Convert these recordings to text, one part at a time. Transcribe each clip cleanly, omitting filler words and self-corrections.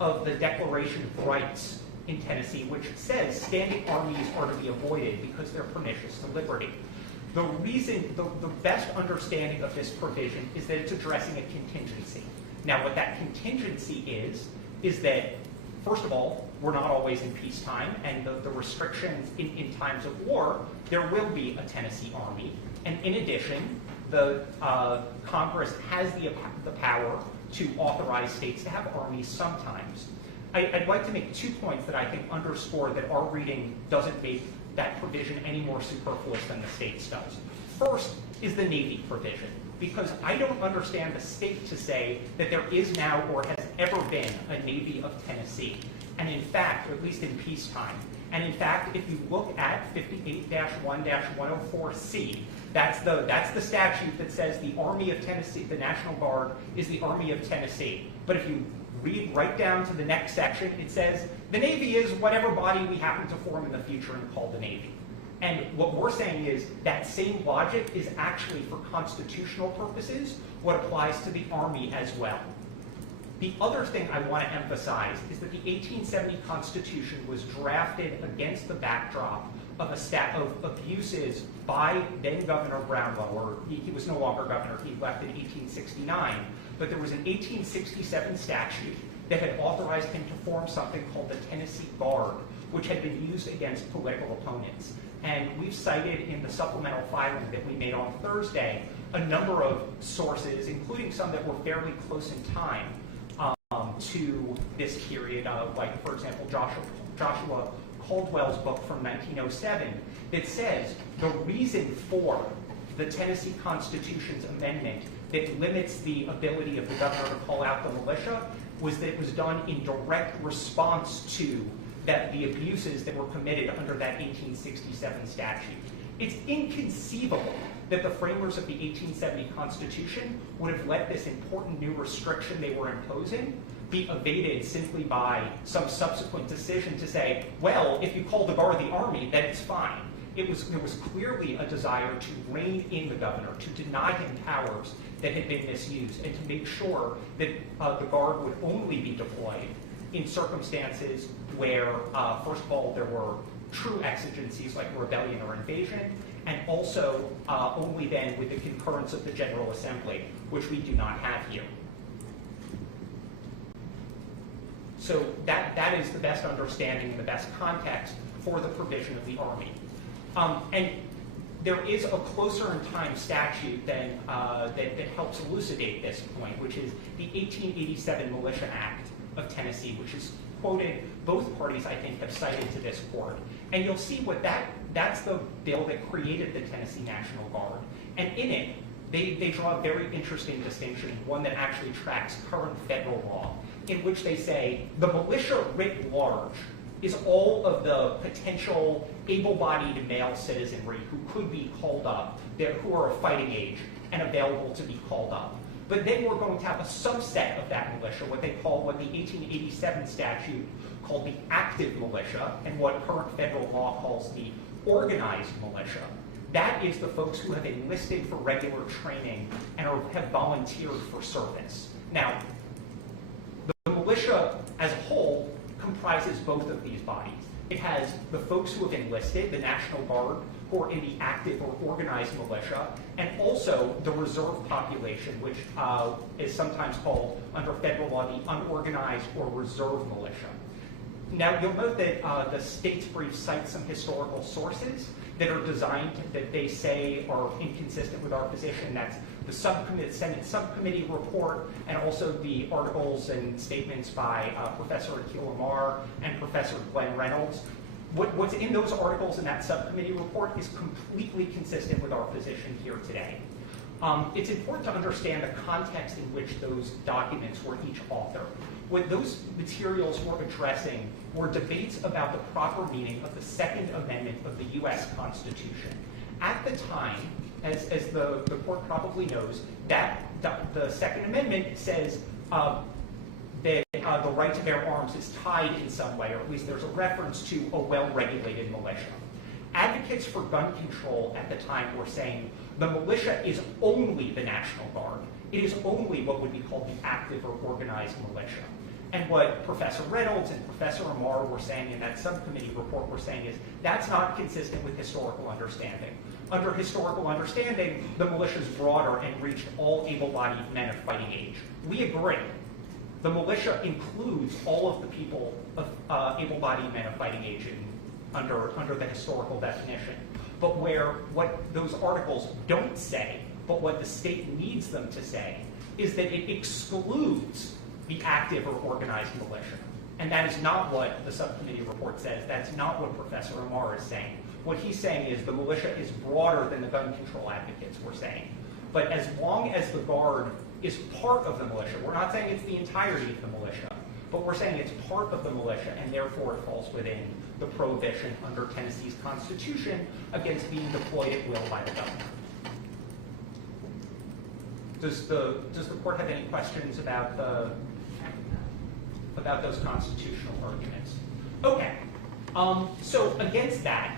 of the Declaration of Rights in Tennessee, which says standing armies are to be avoided because they're pernicious to liberty. The reason, the best understanding of this provision is that it's addressing a contingency. Now, what that contingency is that, first of all, we're not always in peacetime, and the restrictions in times of war, there will be a Tennessee Army. And in addition, the Congress has the power to authorize states to have armies sometimes. I'd like to make 2 points that I think underscore that our reading doesn't make that provision any more superfluous than the states does. First is the Navy provision, because I don't understand the state to say that there is now or has ever been a Navy of Tennessee. And in fact, or at least in peacetime, and in fact, if you look at 58-1-104C, that's the statute that says the Army of Tennessee, the National Guard, is the Army of Tennessee. But if you read right down to the next section, it says the Navy is whatever body we happen to form in the future and call the Navy. And what we're saying is that same logic is actually, for constitutional purposes, what applies to the Army as well. The other thing I want to emphasize is that the 1870 Constitution was drafted against the backdrop of of abuses by then Governor Brownlow, or he was no longer governor, he left in 1869, but there was an 1867 statute that had authorized him to form something called the Tennessee Guard, which had been used against political opponents. And we've cited in the supplemental filing that we made on Thursday a number of sources, including some that were fairly close in time to this period, like, for example, Joshua Caldwell's book from 1907 that says the reason for the Tennessee Constitution's amendment that limits the ability of the governor to call out the militia was that it was done in direct response to the abuses that were committed under that 1867 statute. It's inconceivable that the framers of the 1870 Constitution would have let this important new restriction they were imposing be evaded simply by some subsequent decision to say, well, if you call the Guard the Army, then it's fine. There was clearly a desire to rein in the governor, to deny him powers that had been misused, and to make sure that the Guard would only be deployed in circumstances where, first of all, there were true exigencies like rebellion or invasion, and also only then with the concurrence of the General Assembly, which we do not have here. So that is the best understanding and the best context for the provision of the Army. And there is a closer in time statute that helps elucidate this point, which is the 1887 Militia Act of Tennessee, which is quoted, both parties, I think, have cited to this court. And you'll see what that's the bill that created the Tennessee National Guard. And in it, they draw a very interesting distinction, one that actually tracks current federal law, in which they say the militia writ large is all of the potential able-bodied male citizenry who could be called up, who are of fighting age and available to be called up. But then we're going to have a subset of that militia, what the 1887 statute called the active militia, and what current federal law calls the organized militia. That is the folks who have enlisted for regular training and have volunteered for service. Now, the militia as a whole comprises both of these bodies. It has the folks who have enlisted, the National Guard, who are in the active or organized militia, and also the reserve population, which is sometimes called, under federal law, the unorganized or reserve militia. Now, you'll note that the state's brief cites some historical sources that are designed, that they say are inconsistent with our position. That's the Senate subcommittee report, and also the articles and statements by Professor Akil Amar and Professor Glenn Reynolds. What's in those articles and that subcommittee report is completely consistent with our position here today. It's important to understand the context in which those documents were each authored. What those materials were addressing were debates about the proper meaning of the Second Amendment of the U.S. Constitution. At the time, as the court probably knows, that the Second Amendment says that the right to bear arms is tied in some way, or at least there's a reference to a well-regulated militia. Advocates for gun control at the time were saying the militia is only the National Guard. It is only what would be called the active or organized militia. And what Professor Reynolds and Professor Amar were saying in that subcommittee report were saying is that's not consistent with historical understanding. Under historical understanding, the militia is broader and reached all able-bodied men of fighting age. We agree. The militia includes all of the people of able-bodied men of fighting age under the historical definition. But what those articles don't say, but what the state needs them to say, is that it excludes the active or organized militia. And that is not what the subcommittee report says. That's not what Professor Amar is saying. What he's saying is the militia is broader than the gun control advocates were saying. But as long as the Guard is part of the militia, we're not saying it's the entirety of the militia, but we're saying it's part of the militia, and therefore it falls within the prohibition under Tennessee's Constitution against being deployed at will by the governor. Does the court have any questions about those constitutional arguments? Okay. So against that,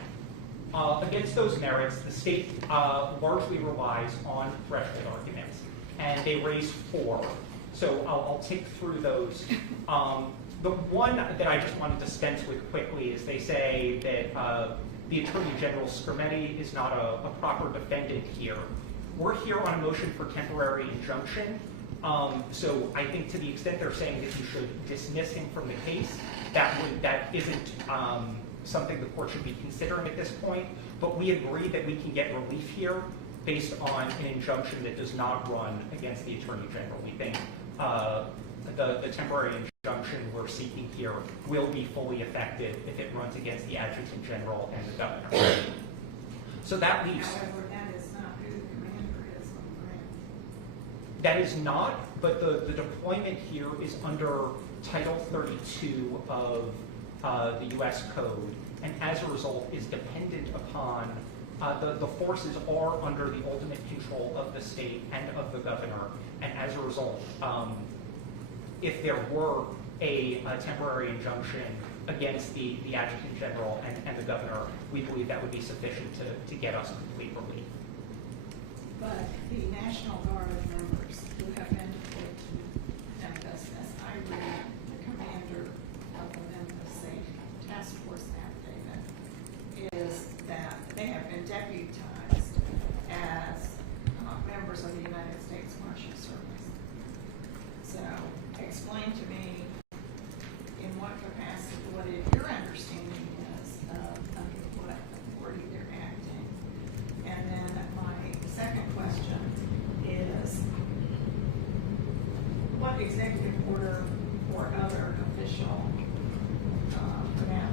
against those merits, the state largely relies on threshold arguments, and they raise 4. So I'll take through those. The one that I just want to dispense with quickly is they say that the Attorney General Skermetti is not a proper defendant here. We're here on a motion for temporary injunction. So I think to the extent they're saying that you should dismiss him from the case, that isn't something the court should be considering at this point. But we agree that we can get relief here based on an injunction that does not run against the Attorney General. We think the temporary injunction we're seeking here will be fully effective if it runs against the Adjutant General and the Governor. So that leaves... However, that is not who the commander is on the ground. That is not, but the deployment here is under Title 32 of the U.S. Code, and as a result is dependent upon, the forces are under the ultimate control of the state and of the governor, and as a result, if there were a temporary injunction against the Adjutant General and the governor, we believe that would be sufficient to get us complete relief. But the National Guard members who have been deployed to Memphis, as I read the commander of the Memphis Safe Task Force affidavit, is that they have been deputized as members of the United States Marshal Service. So explain to me in what capacity, what your understanding is of under what authority they're acting. And then my second question is, what executive order or other official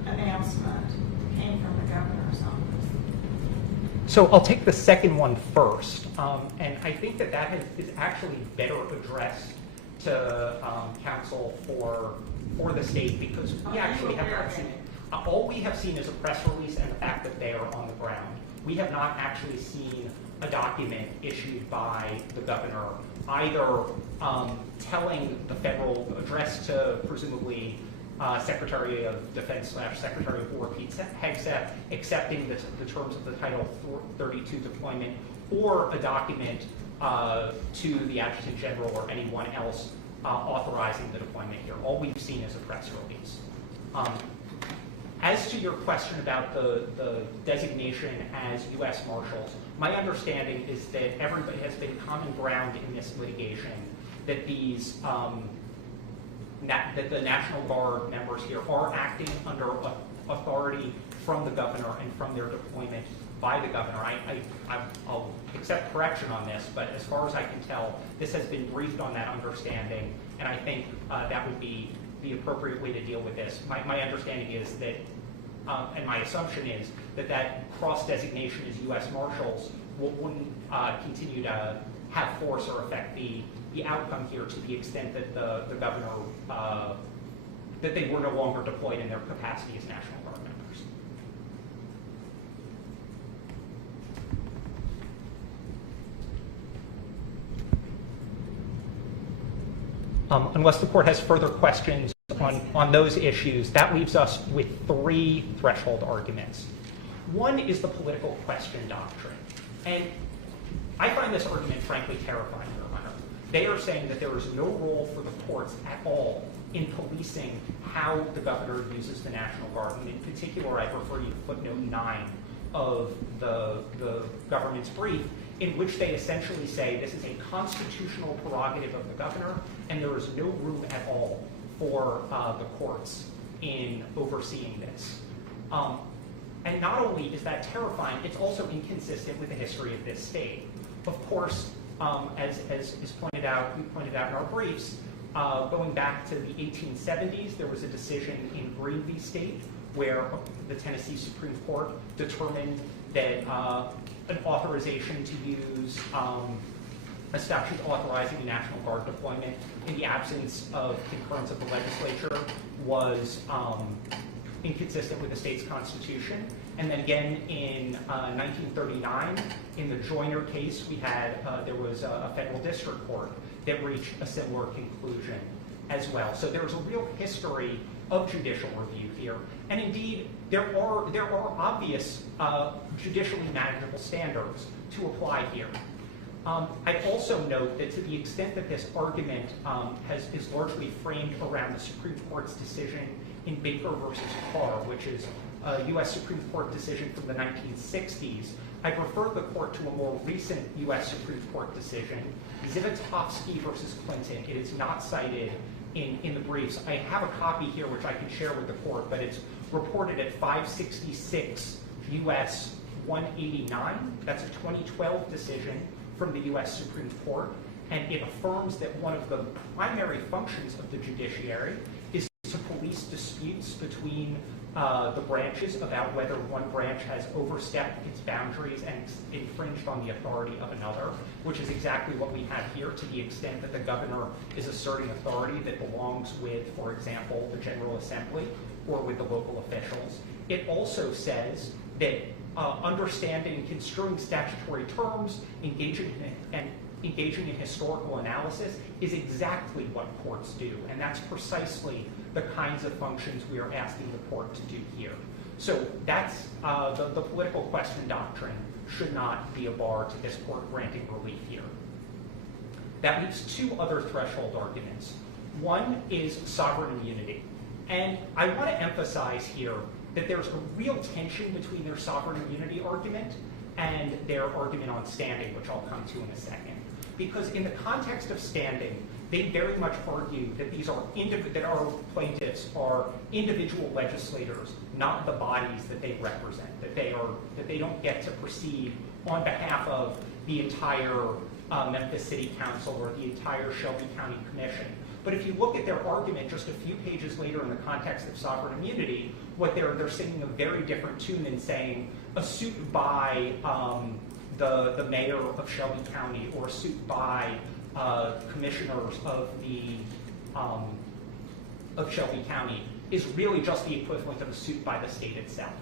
announcement came from the governor's office? So I'll take the second one first, and I think that is actually better addressed to counsel for the state, because we actually have not seen it. All we have seen is a press release and the fact that they are on the ground. We have not actually seen a document issued by the governor, either telling the federal, addressed to presumably Secretary of Defense / Secretary of War Pete Hegseth, accepting the terms of the Title 32 deployment, or a document to the Adjutant General or anyone else authorizing the deployment here. All we've seen is a press release. As to your question about the designation as U.S. Marshals, my understanding is that everybody has been common ground in this litigation that these that the National Guard members here are acting under authority from the governor and from their deployment by the governor. I'll accept correction on this, but as far as I can tell, this has been briefed on that understanding, and I think that would be the appropriate way to deal with this. My understanding is that, and my assumption is that cross-designation as U.S. Marshals wouldn't continue to have force or affect the outcome here to the extent that the governor, that they were no longer deployed in their capacity as National Guard members. Unless the court has further questions on those issues, that leaves us with 3 threshold arguments. One is the political question doctrine. And I find this argument frankly terrifying, Your Honor. They are saying that there is no role for the courts at all in policing how the governor uses the National Guard. And in particular, I refer you to footnote 9 of the government's brief, in which they essentially say this is a constitutional prerogative of the governor, and there is no room at all for the courts in overseeing this. And not only is that terrifying, it's also inconsistent with the history of this state. Of course, as is pointed out, we pointed out in our briefs, going back to the 1870s, there was a decision in Green v. State where the Tennessee Supreme Court determined that an authorization to use a statute authorizing the National Guard deployment in the absence of concurrence of the legislature was inconsistent with the state's constitution. And then again in 1939, in the Joyner case, we had there was a federal district court that reached a similar conclusion as well. So there's a real history of judicial review here, and indeed there are obvious judicially manageable standards to apply here. I'd also note that to the extent that this argument is largely framed around the Supreme Court's decision in Baker versus Carr, which is a U.S. Supreme Court decision from the 1960s, I'd refer the court to a more recent U.S. Supreme Court decision, Zivotofsky versus Clinton. It is not cited in the briefs. I have a copy here which I can share with the court, but it's reported at 566 U.S. 189. That's a 2012 decision from the U.S. Supreme Court, and it affirms that one of the primary functions of the judiciary is to police disputes between the branches about whether one branch has overstepped its boundaries and infringed on the authority of another, which is exactly what we have here, to the extent that the governor is asserting authority that belongs with, for example, the General Assembly or with the local officials. It also says that understanding and construing statutory terms, engaging in historical analysis is exactly what courts do, and that's precisely the kinds of functions we are asking the court to do here. So that's the political question doctrine should not be a bar to this court granting relief here. That leaves two other threshold arguments. One is sovereign immunity, and I want to emphasize here that there's a real tension between their sovereign immunity argument and their argument on standing, which I'll come to in a second. Because in the context of standing, they very much argue that that our plaintiffs are individual legislators, not the bodies that they represent, that they don't get to proceed on behalf of the entire Memphis City Council or the entire Shelby County Commission. But if you look at their argument just a few pages later in the context of sovereign immunity, what they're singing a very different tune and saying a suit by the mayor of Shelby County or a suit by commissioners of Shelby County is really just the equivalent of a suit by the state itself.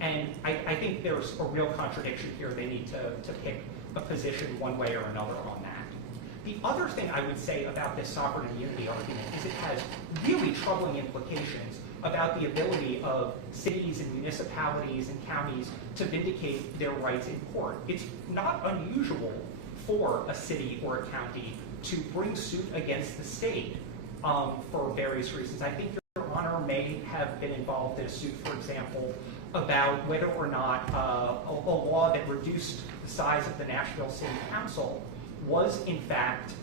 And I think there's a real contradiction here. They need to pick a position one way or another on that. The other thing I would say about this sovereign immunity argument is it has really troubling implications about the ability of cities and municipalities and counties to vindicate their rights in court. It's not unusual for a city or a county to bring suit against the state for various reasons. I think Your Honor may have been involved in a suit, for example, about whether or not a law that reduced the size of the Nashville City Council was in fact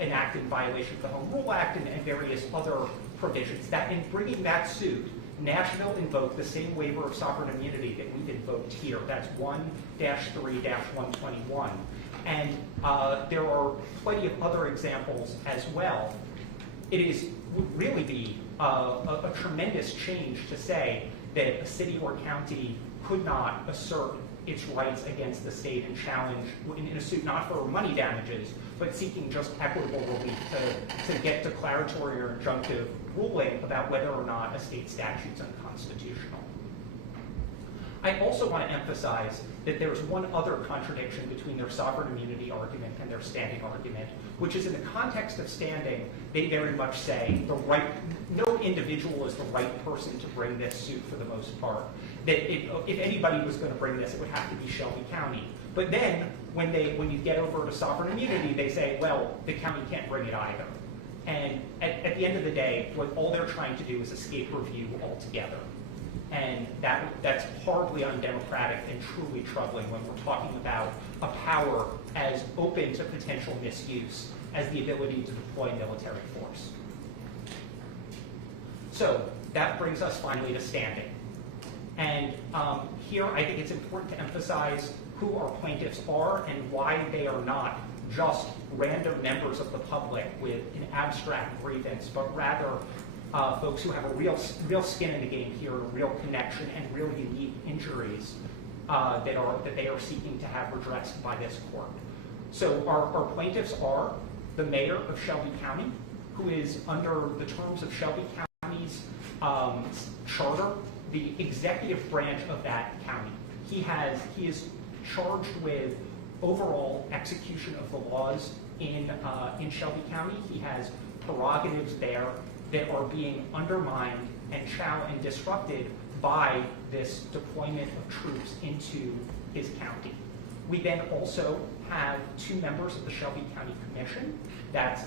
enacted in violation of the Home Rule Act and various other provisions. That in bringing that suit, Nashville invoked the same waiver of sovereign immunity that we've invoked here. That's 1-3-121. And there are plenty of other examples as well. Would really be a tremendous change to say that a city or county could not assert its rights against the state and challenge in a suit not for money damages, but seeking just equitable relief to get declaratory or injunctive ruling about whether or not a state statute's unconstitutional. I also want to emphasize that there's one other contradiction between their sovereign immunity argument and their standing argument, which is in the context of standing, they very much say no individual is the right person to bring this suit for the most part. That if anybody was going to bring this, it would have to be Shelby County. But then when you get over to sovereign immunity, they say, well, the county can't bring it either. And at the end of the day, what all they're trying to do is escape review altogether. And that's horribly undemocratic and truly troubling when we're talking about a power as open to potential misuse as the ability to deploy military force. So that brings us finally to standing. And here I think it's important to emphasize who our plaintiffs are and why they are not just random members of the public with an abstract grievance, but rather folks who have a real skin in the game here, a real connection, and real unique injuries that they are seeking to have redressed by this court. So our plaintiffs are the mayor of Shelby County, who is under the terms of Shelby County's charter, the executive branch of that county. He is charged with overall execution of the laws in Shelby County. He has prerogatives there that are being undermined and disrupted by this deployment of troops into his county. We then also have two members of the Shelby County Commission. That's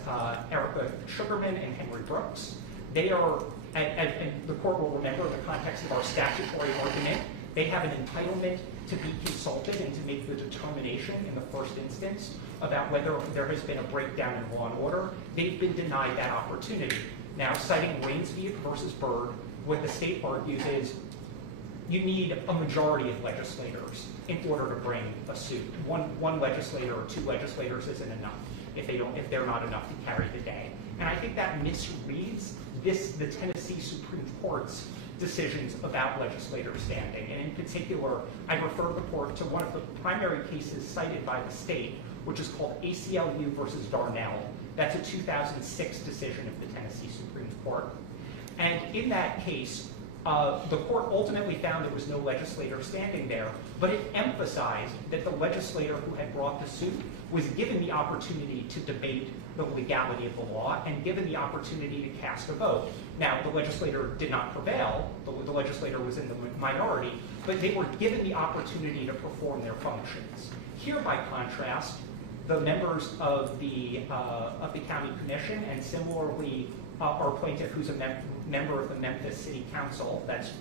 Erica Sugarman and Henry Brooks. They are, and the court will remember in the context of our statutory argument, they have an entitlement to be consulted and to make the determination in the first instance about whether there has been a breakdown in law and order. They've been denied that opportunity. Now, citing Wainsview versus Byrd, what the state argues is you need a majority of legislators in order to bring a suit. One legislator or two legislators isn't enough if they're not enough to carry the day. And I think that misreads the Tennessee Supreme Court's decisions about legislator standing. And in particular, I refer the court to one of the primary cases cited by the state, which is called ACLU versus Darnell. That's a 2006 decision of the Tennessee Supreme Court. And in that case, the court ultimately found there was no legislator standing there, but it emphasized that the legislator who had brought the suit was given the opportunity to debate the legality of the law and given the opportunity to cast a vote. Now, the legislator did not prevail. The legislator was in the minority, but they were given the opportunity to perform their functions. Here, by contrast, the members of the county commission, and similarly our plaintiff, who's a member of the Memphis City Council, that's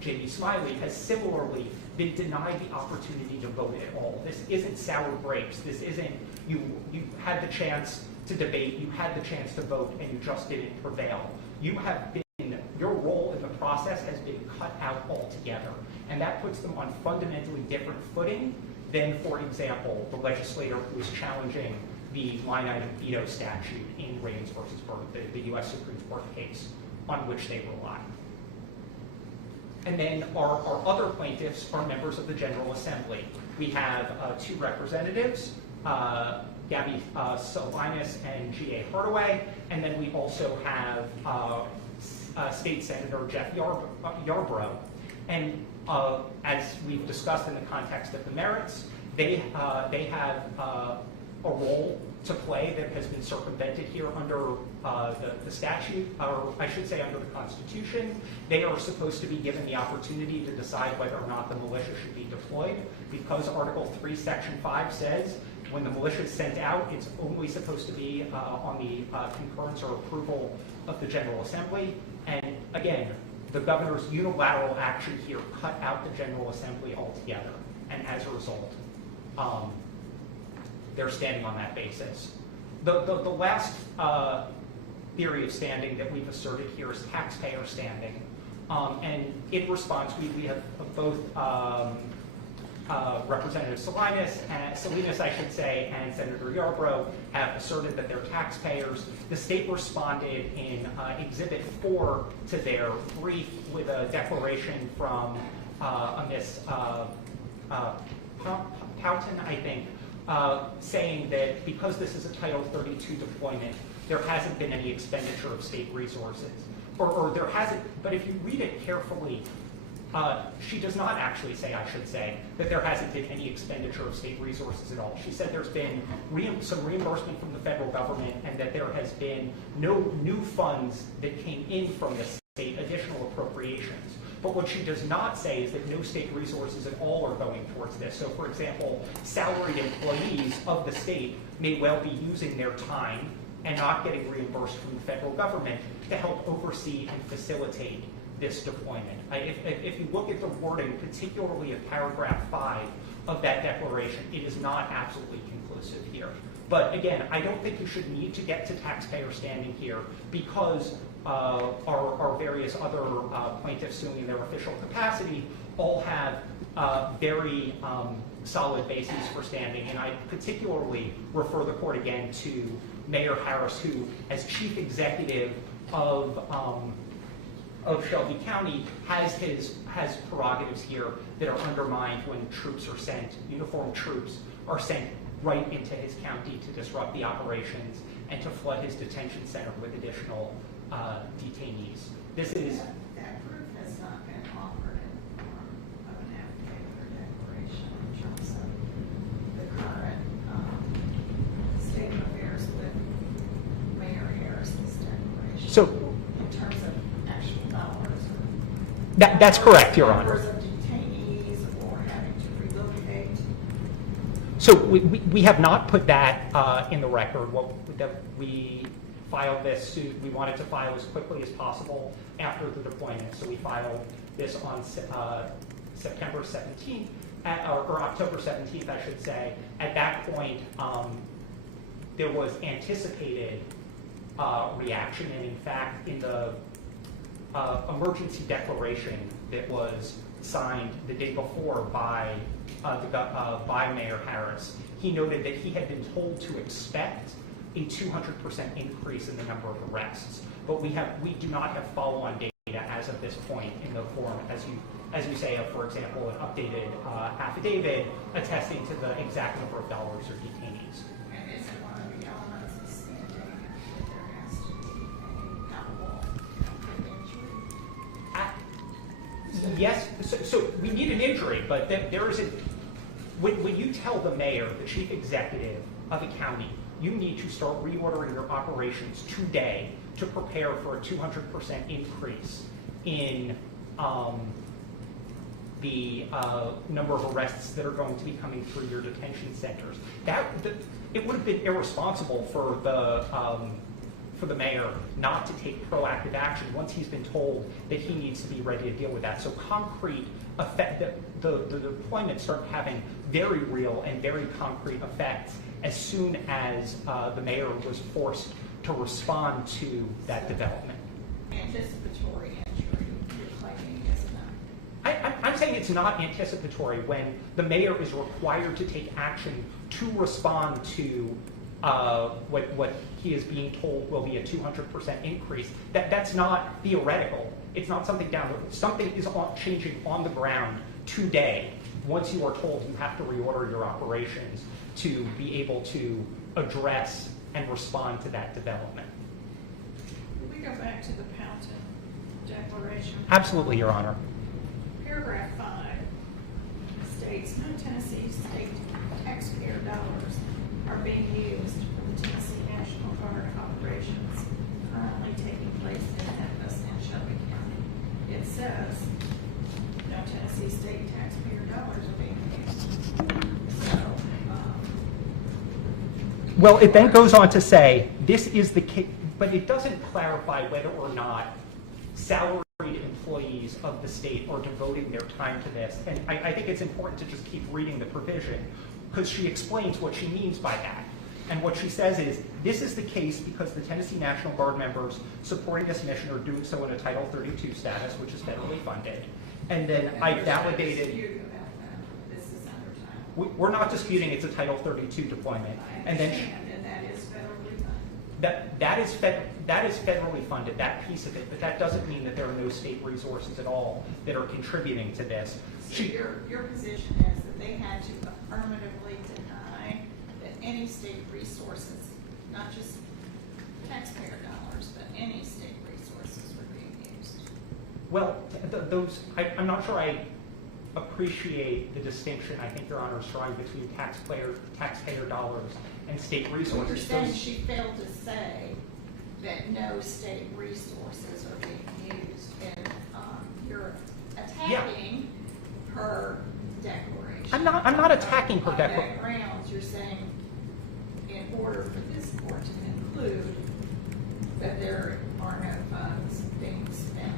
J.B. Smiley, has similarly been denied the opportunity to vote at all. This isn't sour grapes. This isn't you had the chance to debate, you had the chance to vote, and you just didn't prevail. Your role in the process has been cut out altogether, and that puts them on fundamentally different footing than, for example, the legislator who is challenging the line item veto statute in Raines versus Byrd, the U.S. Supreme Court case on which they rely. And then our other plaintiffs are members of the General Assembly. We have two representatives, Gabby Salinas and G.A. Hardaway, and then we also have State Senator Jeff Yarbrough. And as we've discussed in the context of the merits, they have a role to play that has been circumvented here under the statute, or I should say under the Constitution. They are supposed to be given the opportunity to decide whether or not the militia should be deployed, because Article 3, Section 5 says when the militia is sent out, it's only supposed to be on the concurrence or approval of the General Assembly. And again, the governor's unilateral action here cut out the General Assembly altogether. And as a result, they're standing on that basis. The last theory of standing that we've asserted here is taxpayer standing. And in response, we have both Representative Salinas, I should say, and Senator Yarbrough have asserted that they're taxpayers. The state responded in Exhibit 4 to their brief with a declaration from Miss Houghton, I think, saying that because this is a Title 32 deployment, there hasn't been any expenditure of state resources. Or there hasn't, but if you read it carefully, she does not actually say, I should say, that there hasn't been any expenditure of state resources at all. She said there's been some reimbursement from the federal government and that there has been no new funds that came in from the state, additional appropriations. But what she does not say is that no state resources at all are going towards this. So, for example, salaried employees of the state may well be using their time and not getting reimbursed from the federal government to help oversee and facilitate this deployment. If you look at the wording, particularly of paragraph 5 of that declaration, it is not absolutely conclusive here. But again, I don't think you should need to get to taxpayer standing here because our various other plaintiffs suing in their official capacity all have very solid bases for standing. And I particularly refer the court again to Mayor Harris, who, as chief executive of Shelby County, has prerogatives here that are undermined when troops are sent, uniformed troops are sent right into his county to disrupt the operations and to flood his detention center with additional detainees. This is that proof has not been offered in the form of an affidavit or declaration in terms of the current state of affairs with Mayor Harris's declaration. So, in terms of actual dollars, that's correct, Your Honor. numbers of detainees or having to relocate. So we have not put that in the record. We filed this suit. We wanted to file as quickly as possible after the deployment. So we filed this on September 17th, or October 17th, I should say. At that point, there was anticipated reaction, and in fact, in the emergency declaration that was signed the day before by Mayor Harris, he noted that he had been told to expect a 200% increase in the number of arrests, but we do not have follow-on data as of this point in the form, as you say, of, for example, an updated affidavit attesting to the exact number of dollars or detainees. And is it one of the elements of standing that there has to be a palpable injury? Yes, so we need an injury, but there isn't. When you tell the mayor, the chief executive of a county, you need to start reordering your operations today to prepare for a 200% increase in the number of arrests that are going to be coming through your detention centers. It would have been irresponsible for the mayor not to take proactive action once he's been told that he needs to be ready to deal with that. So concrete effect, the deployment started having very real and very concrete effects as soon as the mayor was forced to respond to that development. Anticipatory injury you're claiming is not. I'm saying it's not anticipatory when the mayor is required to take action to respond to what he is being told will be a 200% increase. That's not theoretical. It's not something down the road. Something is changing on the ground today once you are told you have to reorder your operations to be able to address and respond to that development. Can we go back to the Poughton Declaration? Absolutely, Your Honor. Paragraph 5 states, no Tennessee state taxpayer dollars are being used for the Tennessee National Guard operations currently taking place in Memphis and Shelby County. It says no Tennessee state taxpayer dollars are being used. So, Well, it then goes on to say this is the case, but it doesn't clarify whether or not salaried employees of the state are devoting their time to this. And I think it's important to just keep reading the provision because she explains what she means by that. And what she says is, this is the case because the Tennessee National Guard members supporting this mission are doing so in a Title 32 status, which is federally funded. And then I validated. We're not disputing it's a Title 32 deployment. And that is federally funded. That is federally funded, that piece of it, but that doesn't mean that there are no state resources at all that are contributing to this. So your position is that they had to affirmatively deny that any state resources, not just taxpayer dollars, but any state resources were being used. Well, I'm not sure I appreciate the distinction I think Your Honor is drawing between taxpayer dollars and state resources. You're saying she failed to say that no state resources are being used, and you're attacking her declaration. I'm not attacking her declaration. On that grounds, you're saying in order for this court to conclude that there are no funds being spent,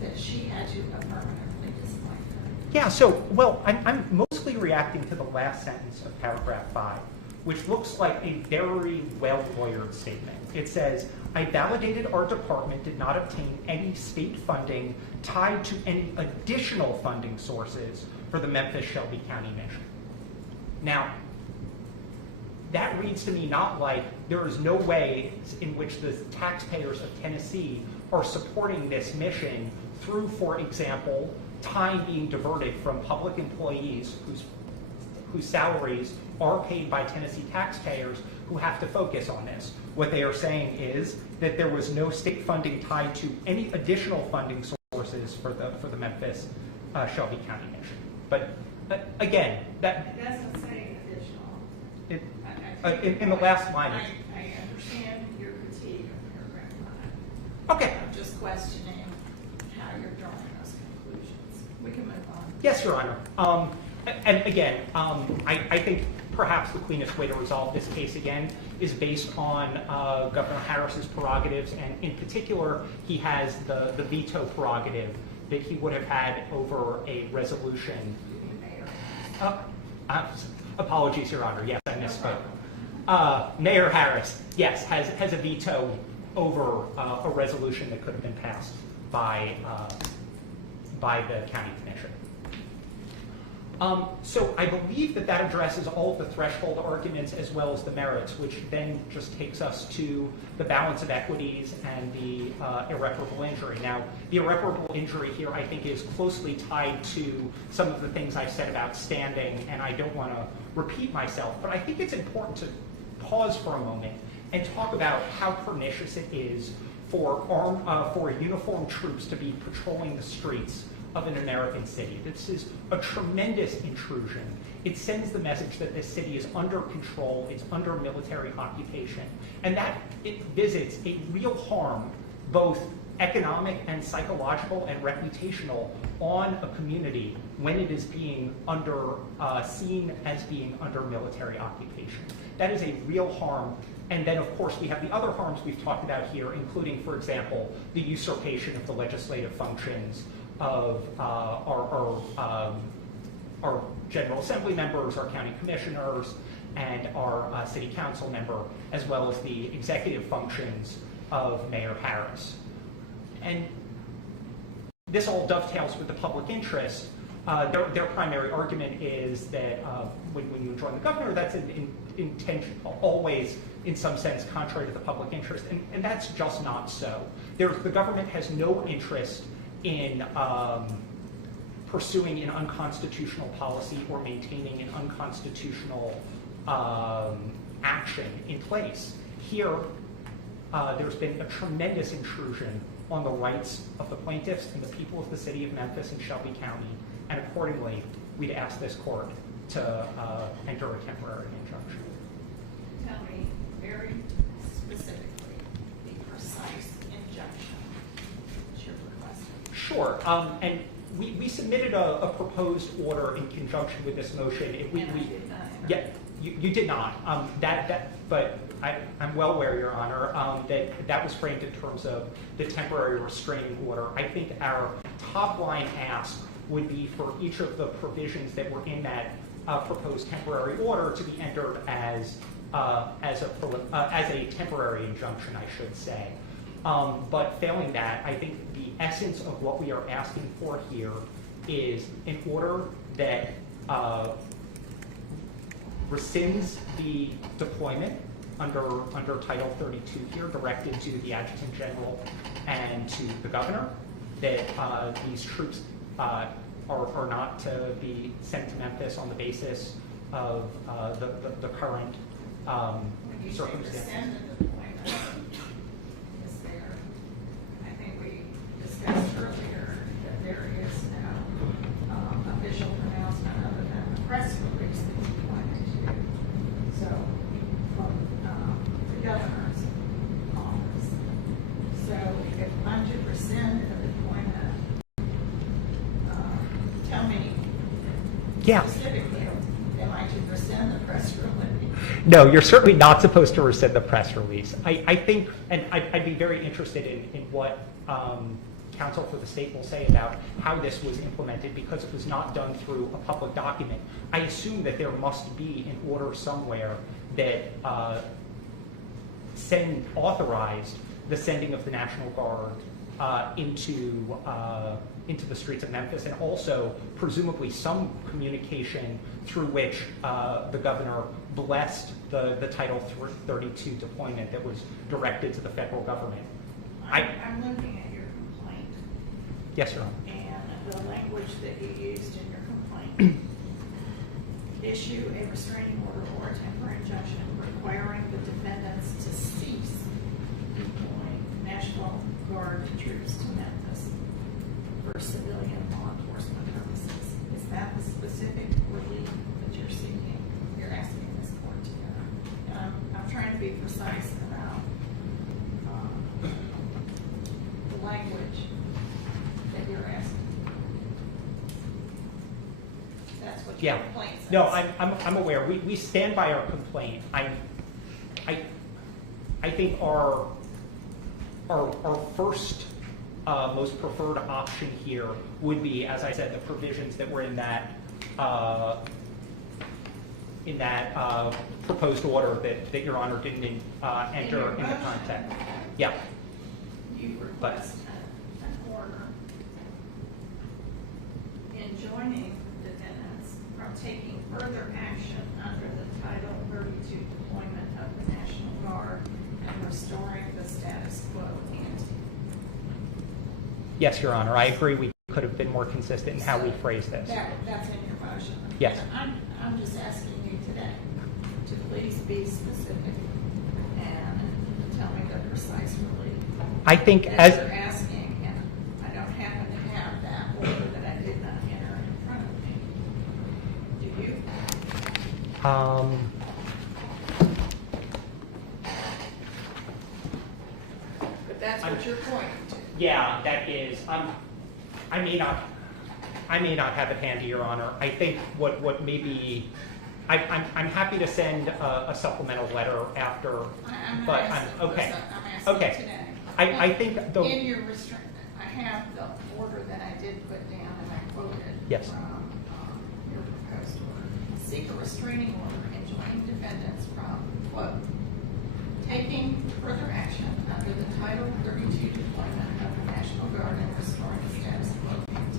that she had to permanently disappoint her. Yeah, so, well, I'm mostly reacting to the last sentence of paragraph 5, which looks like a very well-lawyered statement. It says, I validated our department did not obtain any state funding tied to any additional funding sources for the Memphis-Shelby County mission. Now, that reads to me not like there is no way in which the taxpayers of Tennessee are supporting this mission through, for example, time being diverted from public employees whose salaries are paid by Tennessee taxpayers who have to focus on this. What they are saying is that there was no state funding tied to any additional funding sources for the Memphis Shelby County mission. But again, that It doesn't say additional. in the last line. I understand your critique of paragraph 5. Okay. I'm just questioning how you're drawing those conclusions. We can move on. Yes, Your Honor. And again, I think perhaps the cleanest way to resolve this case again is based on Governor Harris's prerogatives, and in particular, he has the veto prerogative that he would have had over a resolution. Apologies, Your Honor. Yes, I misspoke. Mayor Harris, yes, has a veto over a resolution that could have been passed by the county commission. So I believe that addresses all of the threshold arguments as well as the merits, which then just takes us to the balance of equities and the irreparable injury. Now, the irreparable injury here, I think, is closely tied to some of the things I've said about standing, and I don't want to repeat myself, but I think it's important to pause for a moment and talk about how pernicious it is for uniformed troops to be patrolling the streets of an American city. This is a tremendous intrusion. It sends the message that this city is under control, it's under military occupation, and that it visits a real harm, both economic and psychological and reputational, on a community when it is being seen as being under military occupation. That is a real harm. And then, of course, we have the other harms we've talked about here, including, for example, the usurpation of the legislative functions of our General Assembly members, our county commissioners, and our city council member, as well as the executive functions of Mayor Harris. And this all dovetails with the public interest. Their primary argument is that when you join the governor, that's always, in some sense, contrary to the public interest, and that's just not so. The government has no interest in pursuing an unconstitutional policy or maintaining an unconstitutional action in place. Here, there's been a tremendous intrusion on the rights of the plaintiffs and the people of the city of Memphis and Shelby County, and accordingly, we'd ask this court to enter a temporary injunction. Tell me very specifically the precise injunction that you're requesting. Sure, and we submitted a proposed order in conjunction with this motion. Yeah, you did not. But I'm well aware, Your Honor, that was framed in terms of the temporary restraining order. I think our top line ask would be for each of the provisions that were in that proposed temporary order to be entered as a temporary injunction, I should say. But failing that, I think the essence of what we are asking for here is an order that rescinds the deployment under Title 32 here, directed to the Adjutant General and to the Governor, that these troops are not to be sent to Memphis on the basis of the current circumstances. I think we discussed earlier that there is no official pronouncement other than the press release that you pointed to. So, from the governor's office. So, if I'm to rescind the deployment, tell me specifically, am I to rescind the press release? No, you're certainly not supposed to rescind the press release. I think, and I'd be very interested in what counsel for the state will say about how this was implemented, because it was not done through a public document. I assume that there must be an order somewhere that authorized the sending of the National Guard into the streets of Memphis, and also presumably some communication through which the governor blessed the Title 32 deployment that was directed to the federal government. I'm looking at your complaint. Yes, Your Honor. And the language that you used in your complaint. Issue a restraining order or a temporary injunction requiring the defendants to cease deploying National Guard troops to Memphis for civilian law enforcement purposes. Is that the specific relief that you're seeking? You're asking this court to do. And I'm trying to be precise about the language that you're asking. That's what your complaint says. No, I'm aware. We stand by our complaint. I think our first most preferred option here would be, as I said, the provisions that were in that proposed order that Your Honor didn't enter in the context. Yeah. You request an order enjoining defendants from taking further action under the Title 32 deployment of the National Guard and restoring the status quo ante. Yes, Your Honor. I agree. We could have been more consistent in how we phrase this. That's in your motion. Yes. I'm just asking you today to please be specific and tell me the precise relief. I think that as you're asking, and I don't happen to have that order that I did not enter in front of me. Do you? But that's what you're pointing to. Yeah, that is. I may not have it handy, Your Honor. I think what maybe I'm happy to send a supplemental letter after. I'm but asking okay. I'm asking Okay. today. I think the In your restraint, I have the order that I did put down and I quoted Yes. from your proposed order. Seek a restraining order enjoining defendants from, quote, taking further action under the Title 32 deployment of the National Guard and restoring the status quo ante.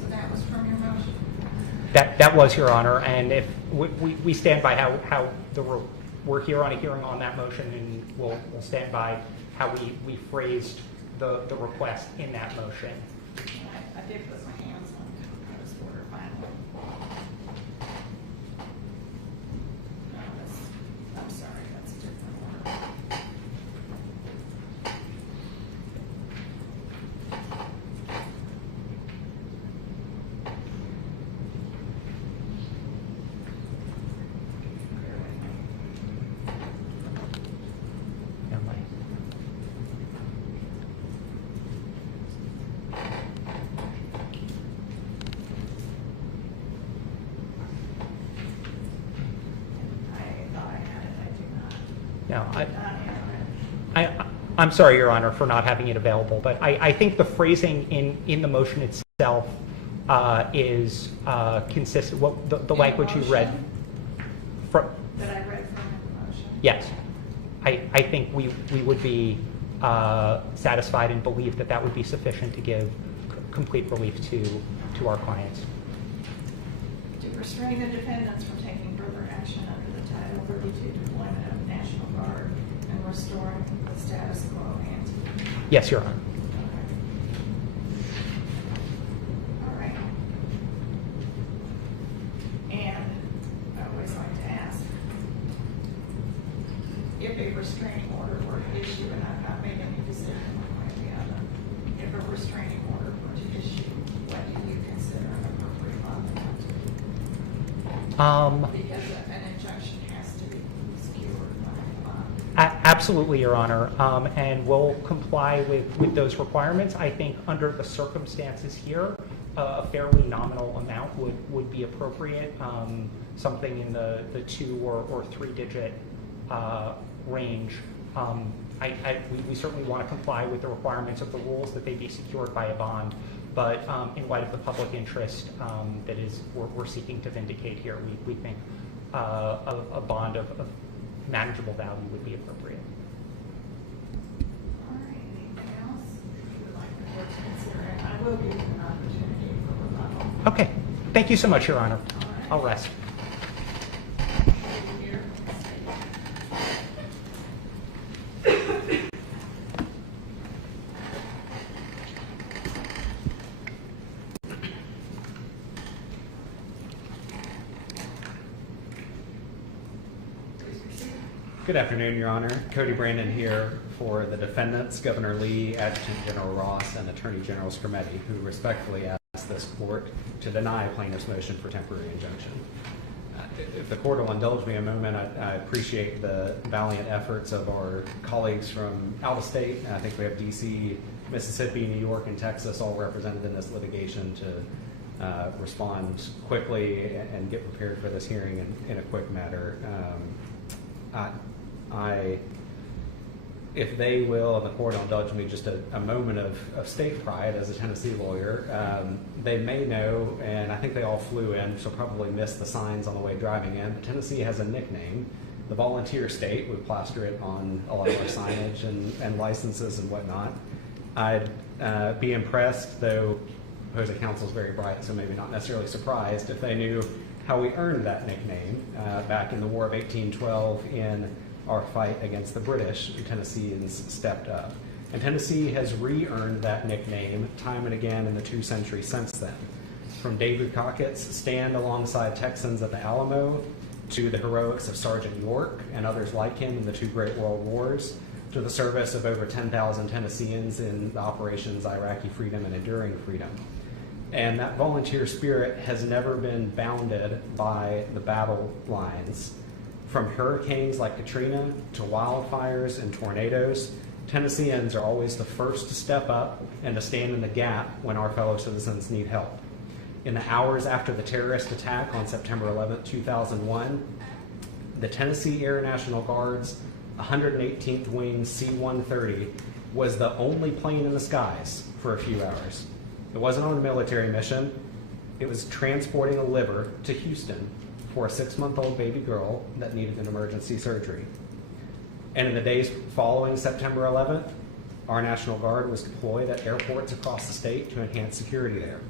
So that was from your motion. that was, Your Honor, and if we stand by how we're here on a hearing on that motion, and we'll stand by how we phrased the request in that motion. I did put my hands on the proposed order finally. No, I'm sorry, that's a different order. Bear with me. Never mind. I thought I had it, I do not. No, Not enter it. I'm sorry, Your Honor, for not having it available, but I think the phrasing in the motion itself is consistent. What the language you read. That I read from the motion? Yes, I think we would be satisfied and believe that would be sufficient to give complete relief to our clients. To restrain the defendants from taking further action under the Title 32 deployment of the National Guard and restoring the status quo ante. Yes, Your Honor. All right. And I always like to ask, if a restraining order were to issue, and I've not made any decision one way or the other, if a restraining order were to issue, what do you consider an appropriate bond amount? Because an injunction has to be secured by a bond. Absolutely, Your Honor, and we'll comply with those requirements. I think under the circumstances here, a fairly nominal amount would be appropriate. something in the 2 or 3 digit range. We certainly want to comply with the requirements of the rules that they be secured by a bond, but in light of the public interest that is we're seeking to vindicate here, we think a bond of manageable value would be appropriate. All right, anything else you would like the court to consider? I will give you an opportunity for rebuttal. Okay, thank you so much, Your Honor. All right. I'll rest. Here. Good afternoon, Your Honor. Cody Brandon here for the defendants, Governor Lee, Adjutant General Ross, and Attorney General Scarametti, who respectfully ask this court to deny plaintiff's motion for temporary injunction. If the court will indulge me a moment, I appreciate the valiant efforts of our colleagues from out of state. I think we have DC, Mississippi, New York, and Texas all represented in this litigation to respond quickly and get prepared for this hearing in a quick manner. If they will, and the court will indulge me just a moment of state pride as a Tennessee lawyer, they may know, and I think they all flew in, so probably missed the signs on the way driving in, but Tennessee has a nickname, the volunteer state. We plaster it on a lot of our signage and licenses and whatnot. I'd be impressed, though opposing counsel is very bright, so maybe not necessarily surprised, if they knew how we earned that nickname back in the War of 1812 in our fight against the British. Tennesseans stepped up. And Tennessee has re-earned that nickname time and again in the 2 centuries since then. From David Crockett's stand alongside Texans at the Alamo, to the heroics of Sergeant York and others like him in the 2 Great World Wars, to the service of over 10,000 Tennesseans in the operations Iraqi Freedom and Enduring Freedom. And that volunteer spirit has never been bounded by the battle lines. From hurricanes like Katrina to wildfires and tornadoes, Tennesseans are always the first to step up and to stand in the gap when our fellow citizens need help. In the hours after the terrorist attack on September 11, 2001, the Tennessee Air National Guard's 118th Wing C-130 was the only plane in the skies for a few hours. It wasn't on a military mission. It was transporting a liver to Houston for a 6-month-old baby girl that needed an emergency surgery. And in the days following September 11th, our National Guard was deployed at airports across the state to enhance security there.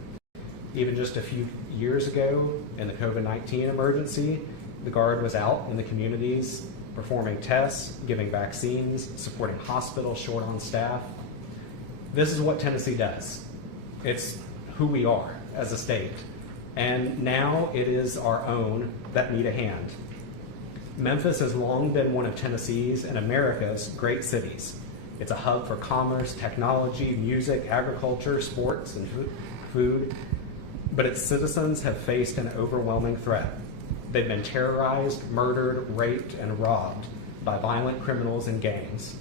Even just a few years ago, in the COVID-19 emergency, the Guard was out in the communities performing tests, giving vaccines, supporting hospitals short on staff. This is what Tennessee does. It's who we are as a state. And now it is our own that need a hand. Memphis has long been one of Tennessee's and America's great cities. It's a hub for commerce, technology, music, agriculture, sports, and food. But its citizens have faced an overwhelming threat. They've been terrorized, murdered, raped, and robbed by violent criminals and gangs.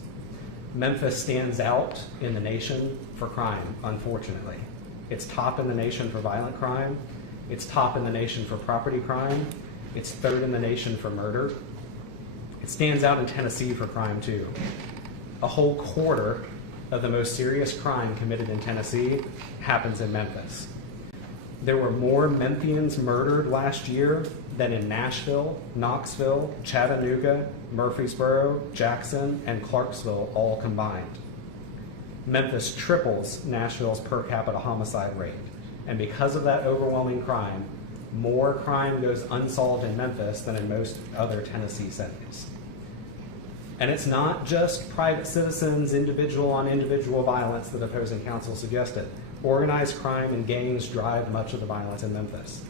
Memphis stands out in the nation for crime, unfortunately. It's top in the nation for violent crime. It's top in the nation for property crime. It's third in the nation for murder. It stands out in Tennessee for crime, too. A whole quarter of the most serious crime committed in Tennessee happens in Memphis. There were more Memphians murdered last year than in Nashville, Knoxville, Chattanooga, Murfreesboro, Jackson, and Clarksville all combined. Memphis triples Nashville's per capita homicide rate. And because of that overwhelming crime, more crime goes unsolved in Memphis than in most other Tennessee cities. And it's not just private citizens, individual on individual violence that opposing counsel suggested. Organized crime and gangs drive much of the violence in Memphis.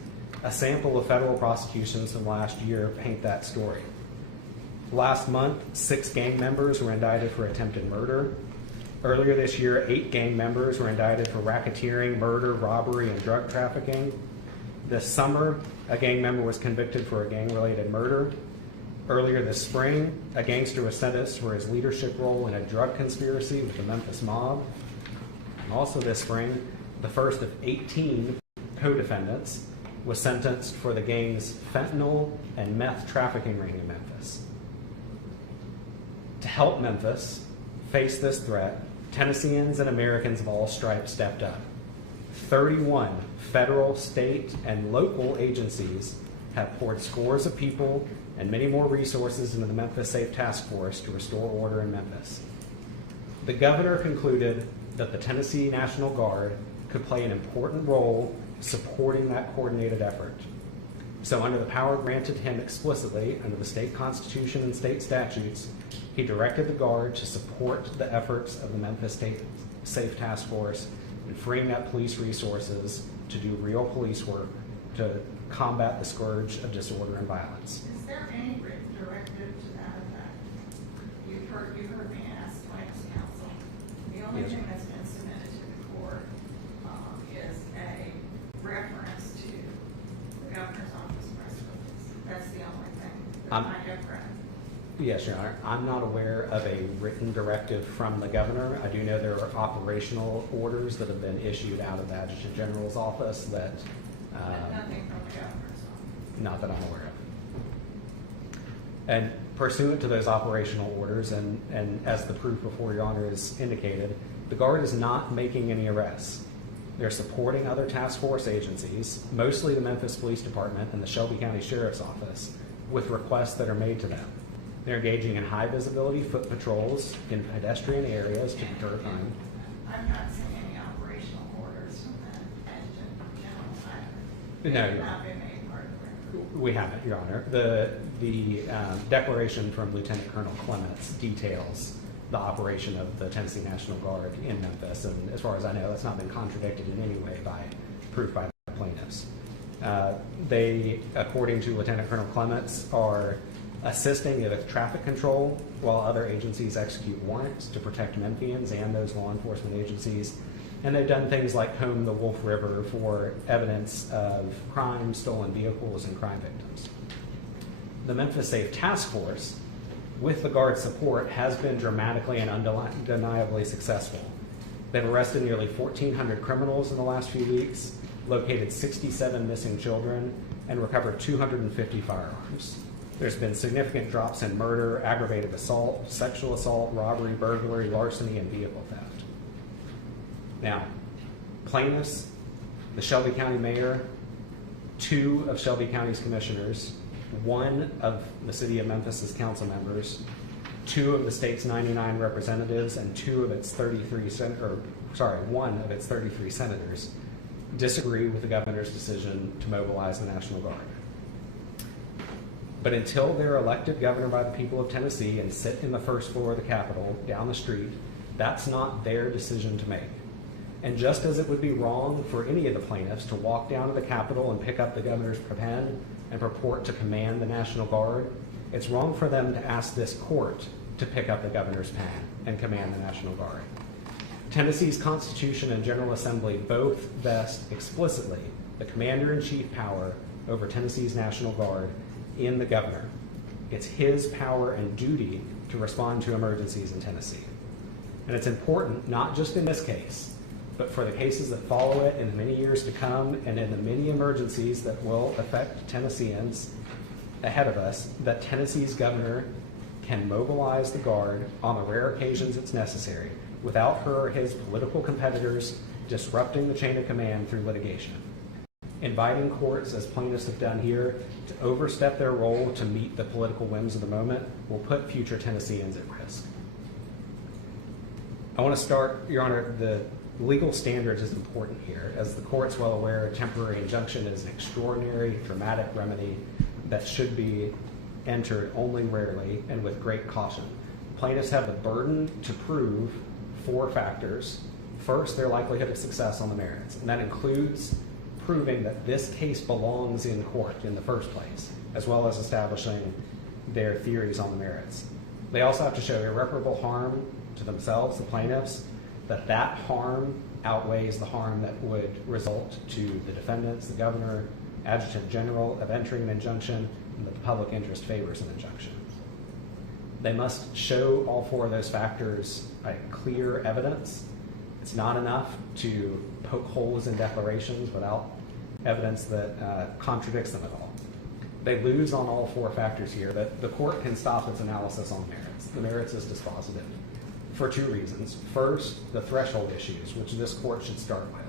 A sample of federal prosecutions from last year paint that story. Last month, 6 gang members were indicted for attempted murder. Earlier this year, 8 gang members were indicted for racketeering, murder, robbery, and drug trafficking. This summer, a gang member was convicted for a gang-related murder. Earlier this spring, a gangster was sentenced for his leadership role in a drug conspiracy with the Memphis mob. And also this spring, the first of 18 co-defendants was sentenced for the gang's fentanyl and meth trafficking ring in Memphis. To help Memphis face this threat, Tennesseans and Americans of all stripes stepped up. 31 federal, state, and local agencies have poured scores of people and many more resources into the Memphis Safe Task Force to restore order in Memphis. The governor concluded that the Tennessee National Guard could play an important role supporting that coordinated effort. So under the power granted him explicitly under the state constitution and state statutes, he directed the Guard to support the efforts of the Memphis State Safe Task Force in freeing up police resources to do real police work to combat the scourge of disorder and violence. Is there any written directive to that effect? You heard me ask last council. The only Yes. thing that's been submitted to the court is a reference to the governor's office press release. That's the only thing that I have read. Yes, Your Honor. I'm not aware of a written directive from the governor. I do know there are operational orders that have been issued out of the Adjutant General's office that Nothing from the governor's office. not that I'm aware of. And pursuant to those operational orders, and as the proof before Your Honor is indicated, the Guard is not making any arrests. They're supporting other task force agencies, mostly the Memphis Police Department and the Shelby County Sheriff's Office, with requests that are made to them. They're engaging in high visibility foot patrols in pedestrian areas to deter crime. I'm not seeing any operational orders from the adjutant general either. They No, have Your not been made part of the record. We haven't, Your Honor. The declaration from Lieutenant Colonel Clements details the operation of the Tennessee National Guard in Memphis, and as far as I know, that's not been contradicted in any way by proof by the plaintiffs. They, according to Lieutenant Colonel Clements, are assisting with traffic control while other agencies execute warrants to protect Memphians and those law enforcement agencies. And they've done things like comb the Wolf River for evidence of crime, stolen vehicles, and crime victims. The Memphis Safe Task Force, with the Guard's support, has been dramatically and undeniably successful. They've arrested nearly 1,400 criminals in the last few weeks, located 67 missing children, and recovered 250 firearms. There's been significant drops in murder, aggravated assault, sexual assault, robbery, burglary, larceny, and vehicle theft. Now, plaintiffs, the Shelby County Mayor, 2 of Shelby County's commissioners, 1 of the City of Memphis's council members, 2 of the state's 99 representatives, and 1 of its 33 senators disagree with the governor's decision to mobilize the National Guard. But until they're elected governor by the people of Tennessee and sit in the first floor of the Capitol down the street, that's not their decision to make. And just as it would be wrong for any of the plaintiffs to walk down to the Capitol and pick up the governor's pen and purport to command the National Guard, it's wrong for them to ask this court to pick up the governor's pen and command the National Guard. Tennessee's Constitution and General Assembly both vest explicitly the commander-in-chief power over Tennessee's National Guard in the governor. It's his power and duty to respond to emergencies in Tennessee. And it's important, not just in this case, but for the cases that follow it in the many years to come and in the many emergencies that will affect Tennesseans ahead of us, that Tennessee's governor can mobilize the Guard on the rare occasions it's necessary without her or his political competitors disrupting the chain of command through litigation. Inviting courts, as plaintiffs have done here, to overstep their role to meet the political whims of the moment will put future Tennesseans at risk. I want to start, Your Honor, the legal standards is important here. As the court's well aware, a temporary injunction is an extraordinary, dramatic remedy that should be entered only rarely and with great caution. Plaintiffs have the burden to prove 4 factors. First, their likelihood of success on the merits, and that includes proving that this case belongs in court in the first place, as well as establishing their theories on the merits. They also have to show irreparable harm to themselves, the plaintiffs, that harm outweighs the harm that would result to the defendants, the governor, adjutant general of entering an injunction, and that the public interest favors an injunction. They must show all 4 of those factors by clear evidence. It's not enough to poke holes in declarations without evidence that contradicts them at all. They lose on all four factors here, but the court can stop its analysis on merits. The merits is dispositive for two reasons. First, the threshold issues, which this court should start with.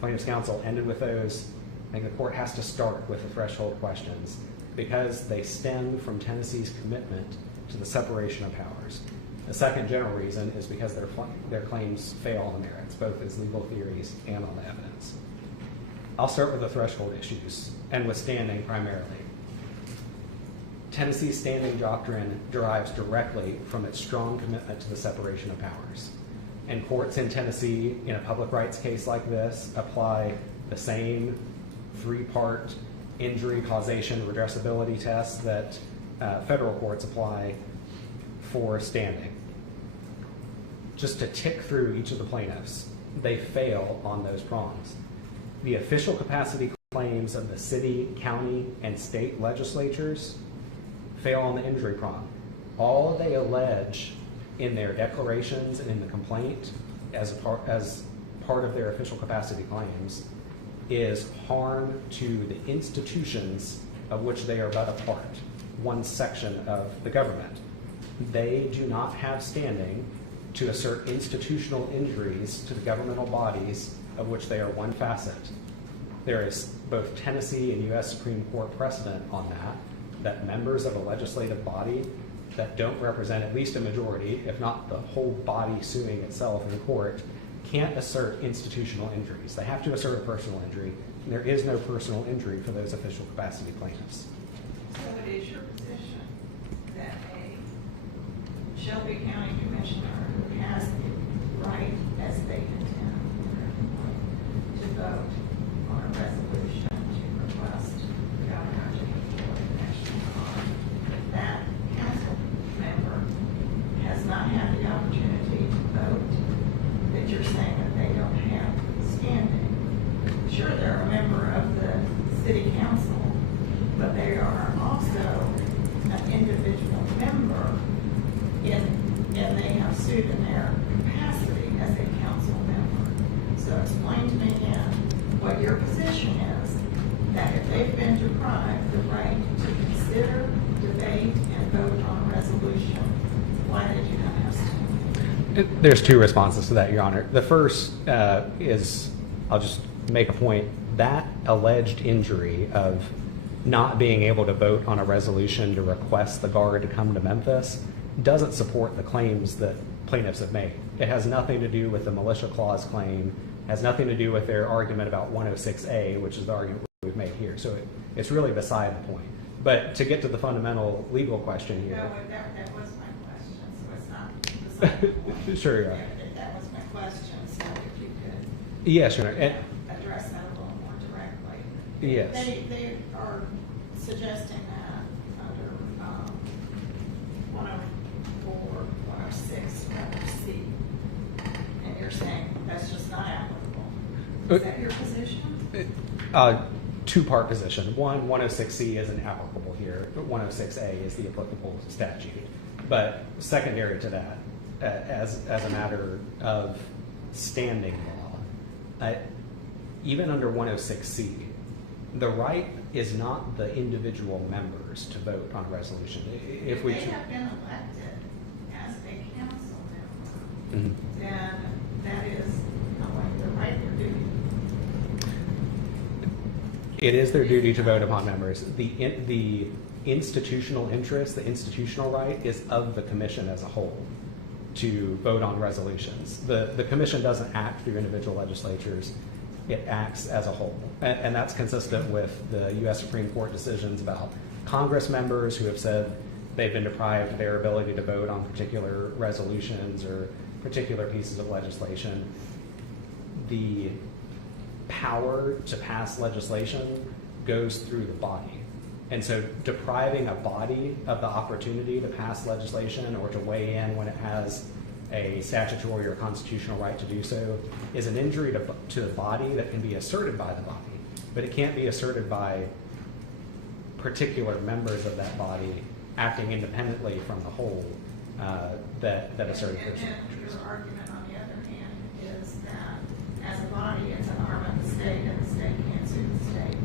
Plaintiffs' counsel ended with those. I think the court has to start with the threshold questions because they stem from Tennessee's commitment to the separation of powers. The second general reason is because their claims fail on the merits, both as legal theories and on the evidence. I'll start with the threshold issues and with standing primarily. Tennessee's standing doctrine derives directly from its strong commitment to the separation of powers. And courts in Tennessee, in a public rights case like this, apply the same three-part injury, causation, redressability tests that federal courts apply for standing. Just to tick through each of the plaintiffs, they fail on those prongs. The official capacity claims of the city, county, and state legislatures fail on the injury prong. All they allege in their declarations and in the complaint as part of their official capacity claims is harm to the institutions of which they are but a part, one section of the government. They do not have standing to assert institutional injuries to the governmental bodies of which they are one facet. There is both Tennessee and U.S. Supreme Court precedent on that members of a legislative body that don't represent at least a majority, if not the whole body suing itself in court, can't assert institutional injuries. They have to assert a personal injury, and there is no personal injury for those official capacity plaintiffs. So it is your position that a Shelby County Commissioner who has the right, as they intend, to vote on a resolution to request the governor to import the national guard, that council member has not had the opportunity to vote, that you're saying that they don't have standing. Sure, they're a member of the city council, but they are also an individual member and they have sued in their capacity as a council member. So explain to me again what your position is, that if they've been deprived the right to consider, debate, and vote on a resolution, why did you not have standing? There's two responses to that, Your Honor. The first is, I'll just make a point, that alleged injury of not being able to vote on a resolution to request the Guard to come to Memphis doesn't support the claims that plaintiffs have made. It has nothing to do with the militia clause claim, has nothing to do with their argument about 106A, which is the argument we've made here. So it's really beside the point. But to get to the fundamental legal question here. No, that was my question, so it's not beside the point. Sure, yeah. That was my question, so if you could Yes, Your Honor. address that a little more directly. Yes. They are suggesting that under 104, 106, 106C, and you're saying that's just not applicable. Is that your position? Two-part position. One, 106C isn't applicable here, but 106A is the applicable statute. But secondary to that, as a matter of standing law, even under 106C, the right is not the individual members to vote on a resolution. If they have been elected as a council member, mm-hmm. then that is not only the right or duty. It is their duty to vote upon members. The institutional interest, the institutional right, is of the commission as a whole to vote on resolutions. The commission doesn't act through individual legislatures. It acts as a whole. And that's consistent with the U.S. Supreme Court decisions about Congress members who have said they've been deprived of their ability to vote on particular resolutions or particular pieces of legislation. The power to pass legislation goes through the body. And so depriving a body of the opportunity to pass legislation or to weigh in when it has a statutory or constitutional right to do so is an injury to the body that can be asserted by the body, but it can't be asserted by particular members of that body acting independently from the whole that asserted personal interest. Your argument, on the other hand, is that as a body, it's an arm of the state, and the state can't sue the state.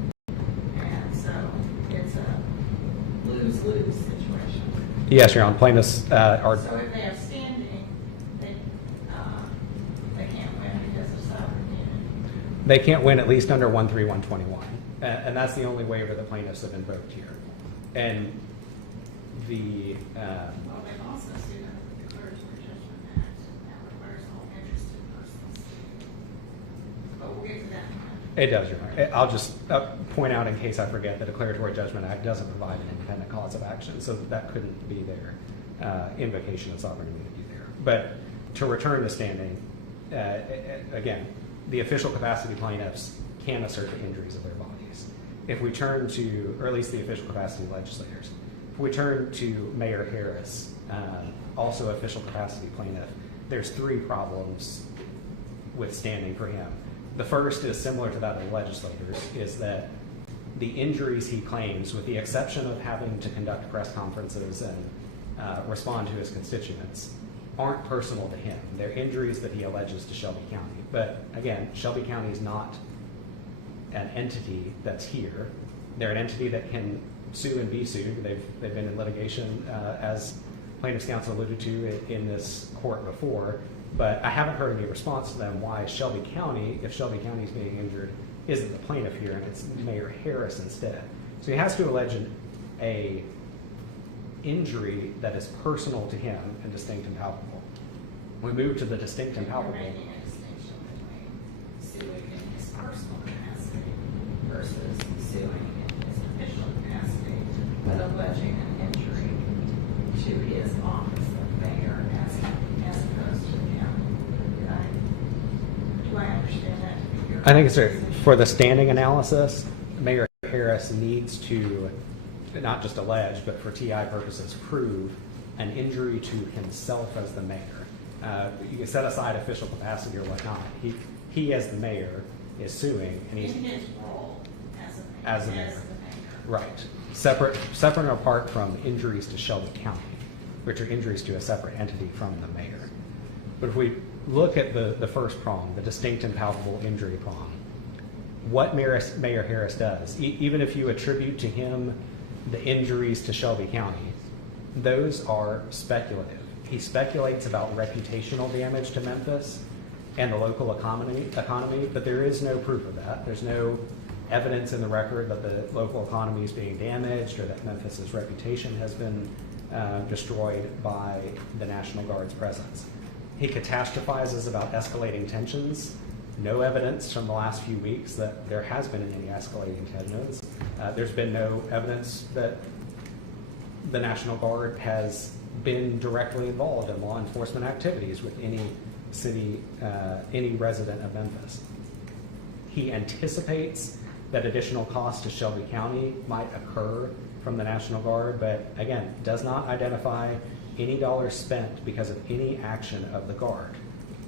Yes, Your Honor. Plaintiffs are. So if they have standing, they can't win because of sovereign immunity. They can't win at least under 13121, and that's the only waiver the plaintiffs have invoked here. And the Well, they've also sued under the Declaratory Judgment Act, and that requires all interested persons. But we'll get to that in a minute. it does, Your Honor. I'll just point out in case I forget, the Declaratory Judgment Act doesn't provide an independent cause of action, so that couldn't be their invocation of sovereign immunity there. But to return to standing, again, the official capacity plaintiffs can assert the injuries of their bodies. If we turn to, or at least the official capacity legislators, if we turn to Mayor Harris, also official capacity plaintiff, there's three problems with standing for him. The first is similar to that of the legislators, is that the injuries he claims, with the exception of having to conduct press conferences and respond to his constituents, aren't personal to him. They're injuries that he alleges to Shelby County. But again, Shelby County is not an entity that's here. They're an entity that can sue and be sued. They've been in litigation, as plaintiff's counsel alluded to, in this court before. But I haven't heard any response to them why Shelby County, if Shelby County is being injured, isn't the plaintiff here and it's Mayor Harris instead. So he has to allege a injury that is personal to him and distinct and palpable. We move to the distinct and palpable. You're making a distinction between suing in his personal capacity versus suing in his official capacity, but alleging an injury to his office of mayor as opposed to the county. Do I understand that to be your I think it's position? for the standing analysis, Mayor Harris needs to not just allege, but for TI purposes, prove an injury to himself as the mayor. You can set aside official capacity or whatnot. He as the mayor is suing, and he's In his role as As the the mayor. mayor. right, separate and apart from injuries to Shelby County, which are injuries to a separate entity from the mayor. But if we look at the first prong, the distinct and palpable injury prong, what Mayor Harris does, even if you attribute to him the injuries to Shelby County, those are speculative. He speculates about reputational damage to Memphis and the local economy, but there is no proof of that. There's no evidence in the record that the local economy is being damaged or that Memphis's reputation has been destroyed by the National Guard's presence. He catastrophizes about escalating tensions. No evidence from the last few weeks that there has been any escalating tensions. There's been no evidence that the National Guard has been directly involved in law enforcement activities with any city, any resident of Memphis. He anticipates that additional costs to Shelby County might occur from the National Guard, but again, does not identify any dollars spent because of any action of the Guard.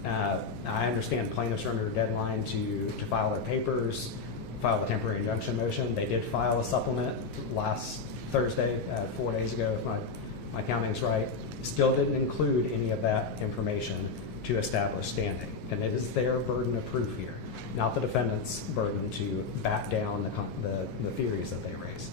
I understand plaintiffs are under a deadline to file their papers, file the temporary injunction motion. They did file a supplement last Thursday, 4 days ago, if my counting's right. Still didn't include any of that information to establish standing. And it is their burden of proof here, not the defendant's burden to back down the theories that they raise.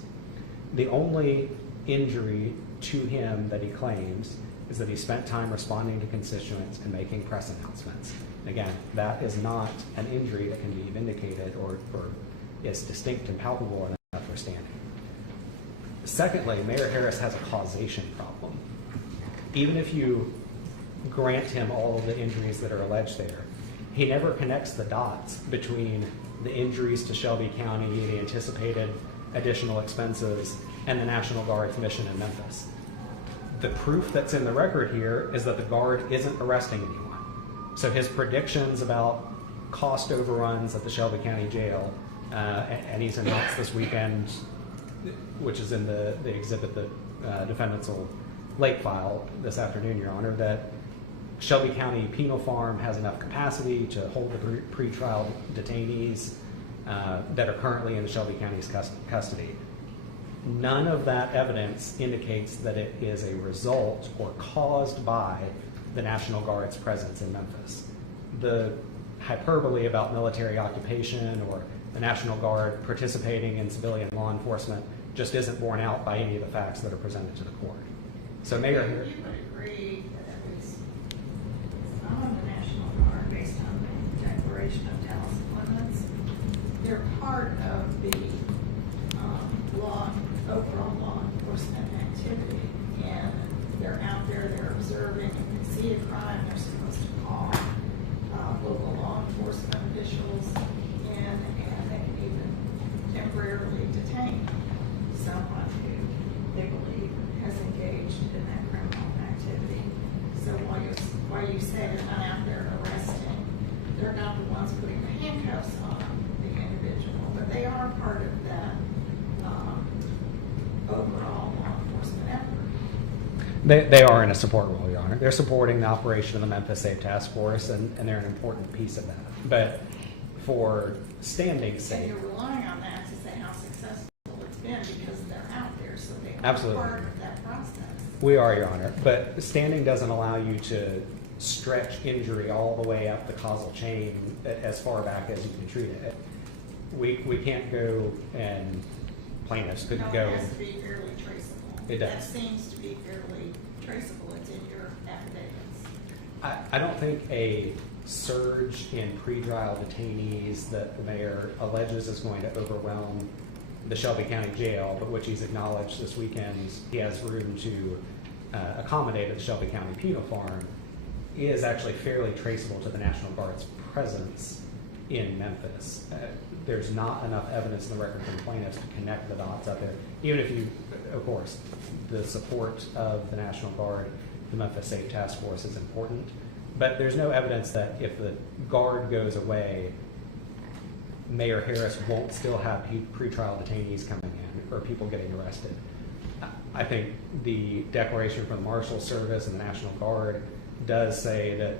The only injury to him that he claims is that he spent time responding to constituents and making press announcements. Again, that is not an injury that can be vindicated or is distinct and palpable enough for standing. Secondly, Mayor Harris has a causation problem. Even if you grant him all of the injuries that are alleged there, he never connects the dots between the injuries to Shelby County, the anticipated additional expenses, and the National Guard's mission in Memphis. The proof that's in the record here is that the Guard isn't arresting anyone. So his predictions about cost overruns at the Shelby County Jail, and he's announced this weekend, which is in the exhibit that defendants will late file this afternoon, Your Honor, that Shelby County Penal Farm has enough capacity to hold the pretrial detainees that are currently in Shelby County's custody. None of that evidence indicates that it is a result or caused by the National Guard's presence in Memphis. The hyperbole about military occupation or the National Guard participating in civilian law enforcement just isn't borne out by any of the facts that are presented to the court. So Mayor You here. would agree that it was on the National Guard based on the Declaration of Dallas Appointments. They're part of the overall law enforcement activity, and they're out there, they're observing, if they see a crime, they're supposed to call local law enforcement officials in, and they can even temporarily detain someone who they believe has engaged in that criminal activity. So while you say they're not out there arresting, they're not the ones putting the handcuffs on the individual, but they are part of that overall law enforcement effort. They are in a support role, Your Honor. They're supporting the operation of the Memphis Safe Task Force, and they're an important piece of that. But for standing And sake, you're relying on that to say how successful it's been because they're out there, so they are Absolutely. part of that process. we are, Your Honor. But standing doesn't allow you to stretch injury all the way up the causal chain as far back as you can treat it. We can't go, and plaintiffs couldn't No, go. it has to be fairly traceable. It does. That seems to be fairly traceable. It's in your affidavits. I don't think a surge in pretrial detainees that the mayor alleges is going to overwhelm the Shelby County Jail, but which he's acknowledged this weekend he has room to accommodate at the Shelby County Penal Farm, is actually fairly traceable to the National Guard's presence in Memphis. There's not enough evidence in the record from plaintiffs to connect the dots out there. Even if you, of course, the support of the National Guard, the Memphis Safe Task Force is important, but there's no evidence that if the Guard goes away, Mayor Harris won't still have pretrial detainees coming in or people getting arrested. I think the declaration from the Marshal Service and the National Guard does say that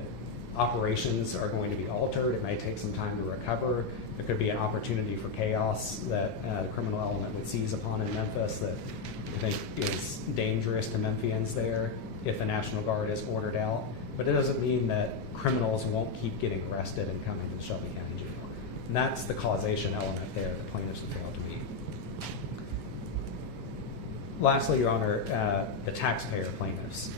operations are going to be altered. It may take some time to recover. There could be an opportunity for chaos that the criminal element would seize upon in Memphis that I think is dangerous to Memphians there if the National Guard is ordered out. But it doesn't mean that criminals won't keep getting arrested and coming to the Shelby County Jail. And that's the causation element there that plaintiffs have failed to meet. Lastly, Your Honor, the taxpayer plaintiffs.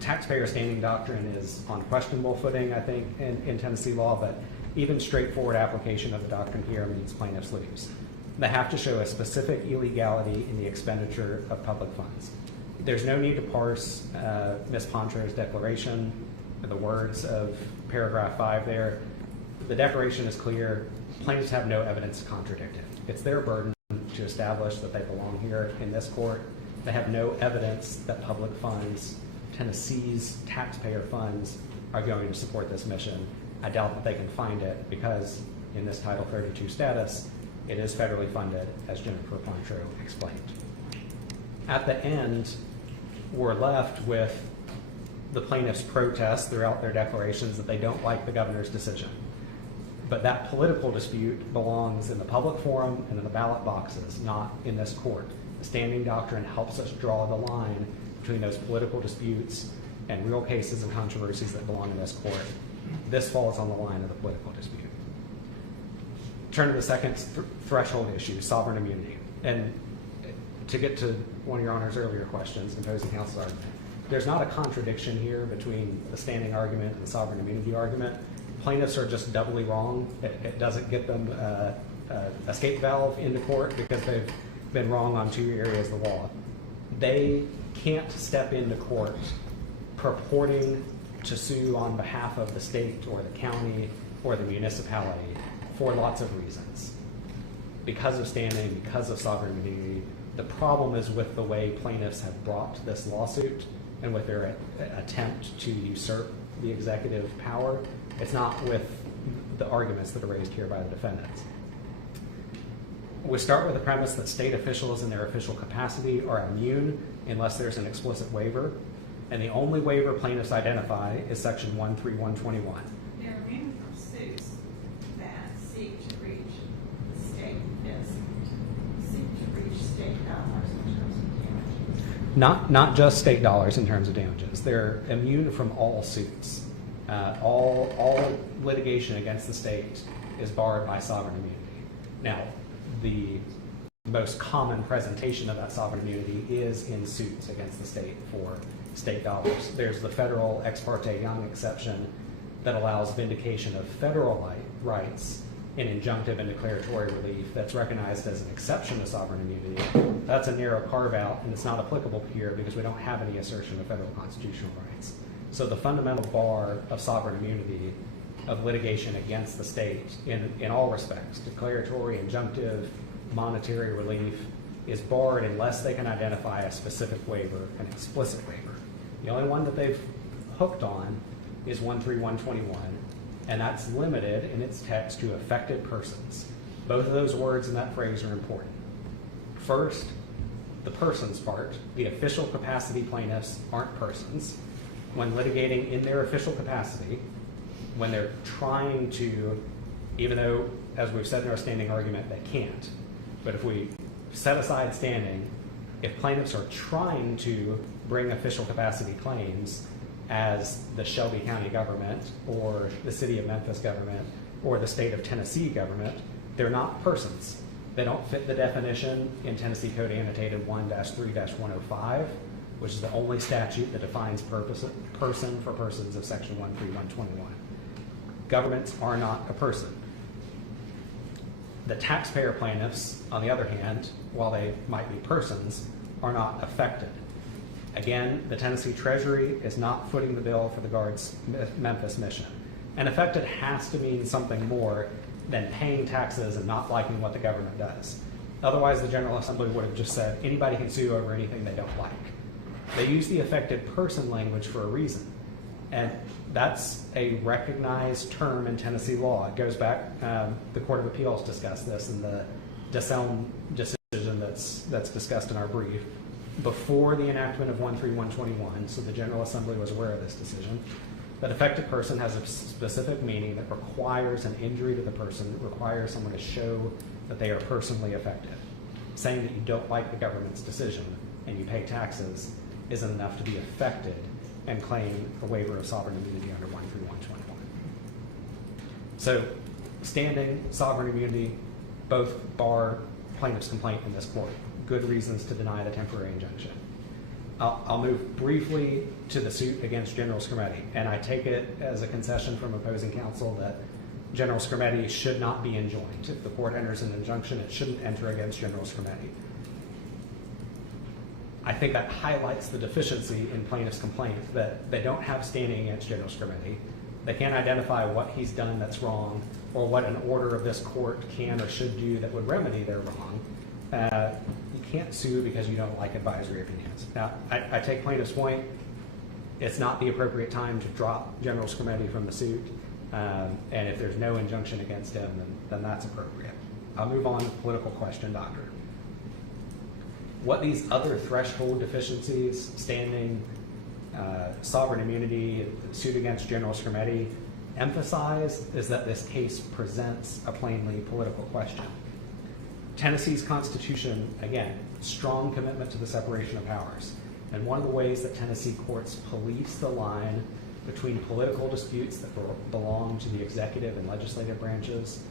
Taxpayer standing doctrine is on questionable footing, I think, in Tennessee law, but even straightforward application of the doctrine here means plaintiffs lose. They have to show a specific illegality in the expenditure of public funds. There's no need to parse Ms. Pontro's declaration, the words of paragraph 5 there. The declaration is clear. Plaintiffs have no evidence to contradict it. It's their burden to establish that they belong here in this court. They have no evidence that public funds, Tennessee's taxpayer funds, are going to support this mission. I doubt that they can find it because in this Title 32 status, it is federally funded, as Jennifer Pontro explained. At the end, we're left with the plaintiffs' protests throughout their declarations that they don't like the governor's decision. But that political dispute belongs in the public forum and in the ballot boxes, not in this court. The standing doctrine helps us draw the line between those political disputes and real cases and controversies that belong in this court. This falls on the line of the political dispute. Turn to the second threshold issue, sovereign immunity. And to get to one of Your Honor's earlier questions, opposing counsel's argument, there's not a contradiction here between the standing argument and the sovereign immunity argument. Plaintiffs are just doubly wrong. It doesn't get them an escape valve into court because they've been wrong on two areas of the law. They can't step into court purporting to sue on behalf of the state or the county or the municipality for lots of reasons. Because of standing, because of sovereign immunity. The problem is with the way plaintiffs have brought this lawsuit and with their attempt to usurp the executive power. It's not with the arguments that are raised here by the defendants. We start with the premise that state officials in their official capacity are immune unless there's an explicit waiver. And the only waiver plaintiffs identify is section 13121. They're immune from suits that seek to reach the state dollars in terms of damages. Not just state dollars in terms of damages. They're immune from all suits. All litigation against the state is barred by sovereign immunity. Now, the most common presentation of that sovereign immunity is in suits against the state for state dollars. There's the federal ex parte Young exception that allows vindication of federal rights in injunctive and declaratory relief that's recognized as an exception to sovereign immunity. That's a narrow carve-out, and it's not applicable here because we don't have any assertion of federal constitutional rights. So the fundamental bar of sovereign immunity of litigation against the state in all respects, declaratory, injunctive, monetary relief, is barred unless they can identify a specific waiver, an explicit waiver. The only one that they've hooked on is 13121, and that's limited in its text to affected persons. Both of those words in that phrase are important. First, the persons part. The official capacity plaintiffs aren't persons. When litigating in their official capacity, when they're trying to, even though, as we've said in our standing argument, they can't, but if we set aside standing, if plaintiffs are trying to bring official capacity claims as the Shelby County government or the city of Memphis government or the state of Tennessee government, they're not persons. They don't fit the definition in Tennessee Code Annotated 1-3-105, which is the only statute that defines person for persons of Section 13121. Governments are not a person. The taxpayer plaintiffs, on the other hand, while they might be persons, are not affected. Again, the Tennessee Treasury is not footing the bill for the Guard's Memphis mission. And affected has to mean something more than paying taxes and not liking what the government does. Otherwise, the General Assembly would have just said anybody can sue over anything they don't like. They use the affected person language for a reason. And that's a recognized term in Tennessee law. It goes back, the Court of Appeals discussed this in the DeSelm decision that's discussed in our brief. Before the enactment of 13121, so the General Assembly was aware of this decision, that affected person has a specific meaning that requires an injury to the person, that requires someone to show that they are personally affected. Saying that you don't like the government's decision and you pay taxes isn't enough to be affected and claim a waiver of sovereign immunity under 13121. So, standing, sovereign immunity, both bar plaintiff's complaint in this court. Good reasons to deny the temporary injunction. I'll move briefly to the suit against General Scarametti, and I take it as a concession from opposing counsel that General Scarametti should not be enjoined. If the court enters an injunction, it shouldn't enter against General Scarametti. I think that highlights the deficiency in plaintiff's complaint that they don't have standing against General Scarametti. They can't identify what he's done that's wrong or what an order of this court can or should do that would remedy their wrong. You can't sue because you don't like advisory opinions. Now, I take plaintiff's point. It's not the appropriate time to drop General Scarametti from the suit, and if there's no injunction against him, then that's appropriate. I'll move on to the political question doctrine. What these other threshold deficiencies, standing, sovereign immunity, suit against General Scarametti, emphasize is that this case presents a plainly political question. Tennessee's Constitution, again, strong commitment to the separation of powers. And one of the ways that Tennessee courts police the line between political disputes that belong to the executive and legislative branches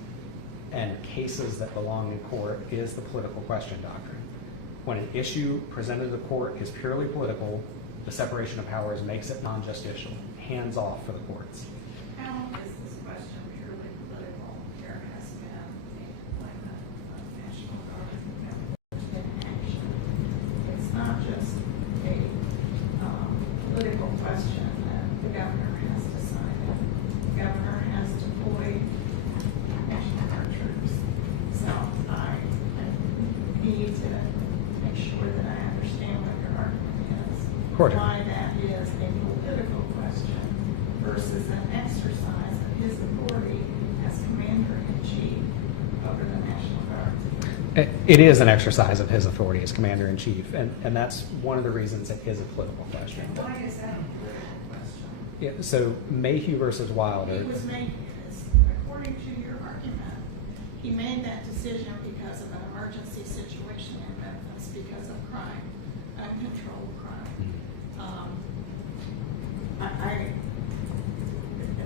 and cases that belong in court is the political question doctrine. When an issue presented to the court is purely political, the separation of powers makes it non-justicial, hands off for the courts. How is this question purely political? There has been a deployment of National Guard members in action. It's not just a political question that the governor has decided. The governor has deployed National Guard troops. So I need to make sure that I understand what your argument is. Why that is a political question versus an exercise of his authority as Commander-in-Chief over the National Guard. It is an exercise of his authority as Commander-in-Chief, and that's one of the reasons it is a political question. And why is that a political question? Yeah, so Mayhew versus Wilder. He was making this, according to your argument, he made that decision because of an emergency situation in Memphis because of crime, uncontrolled crime.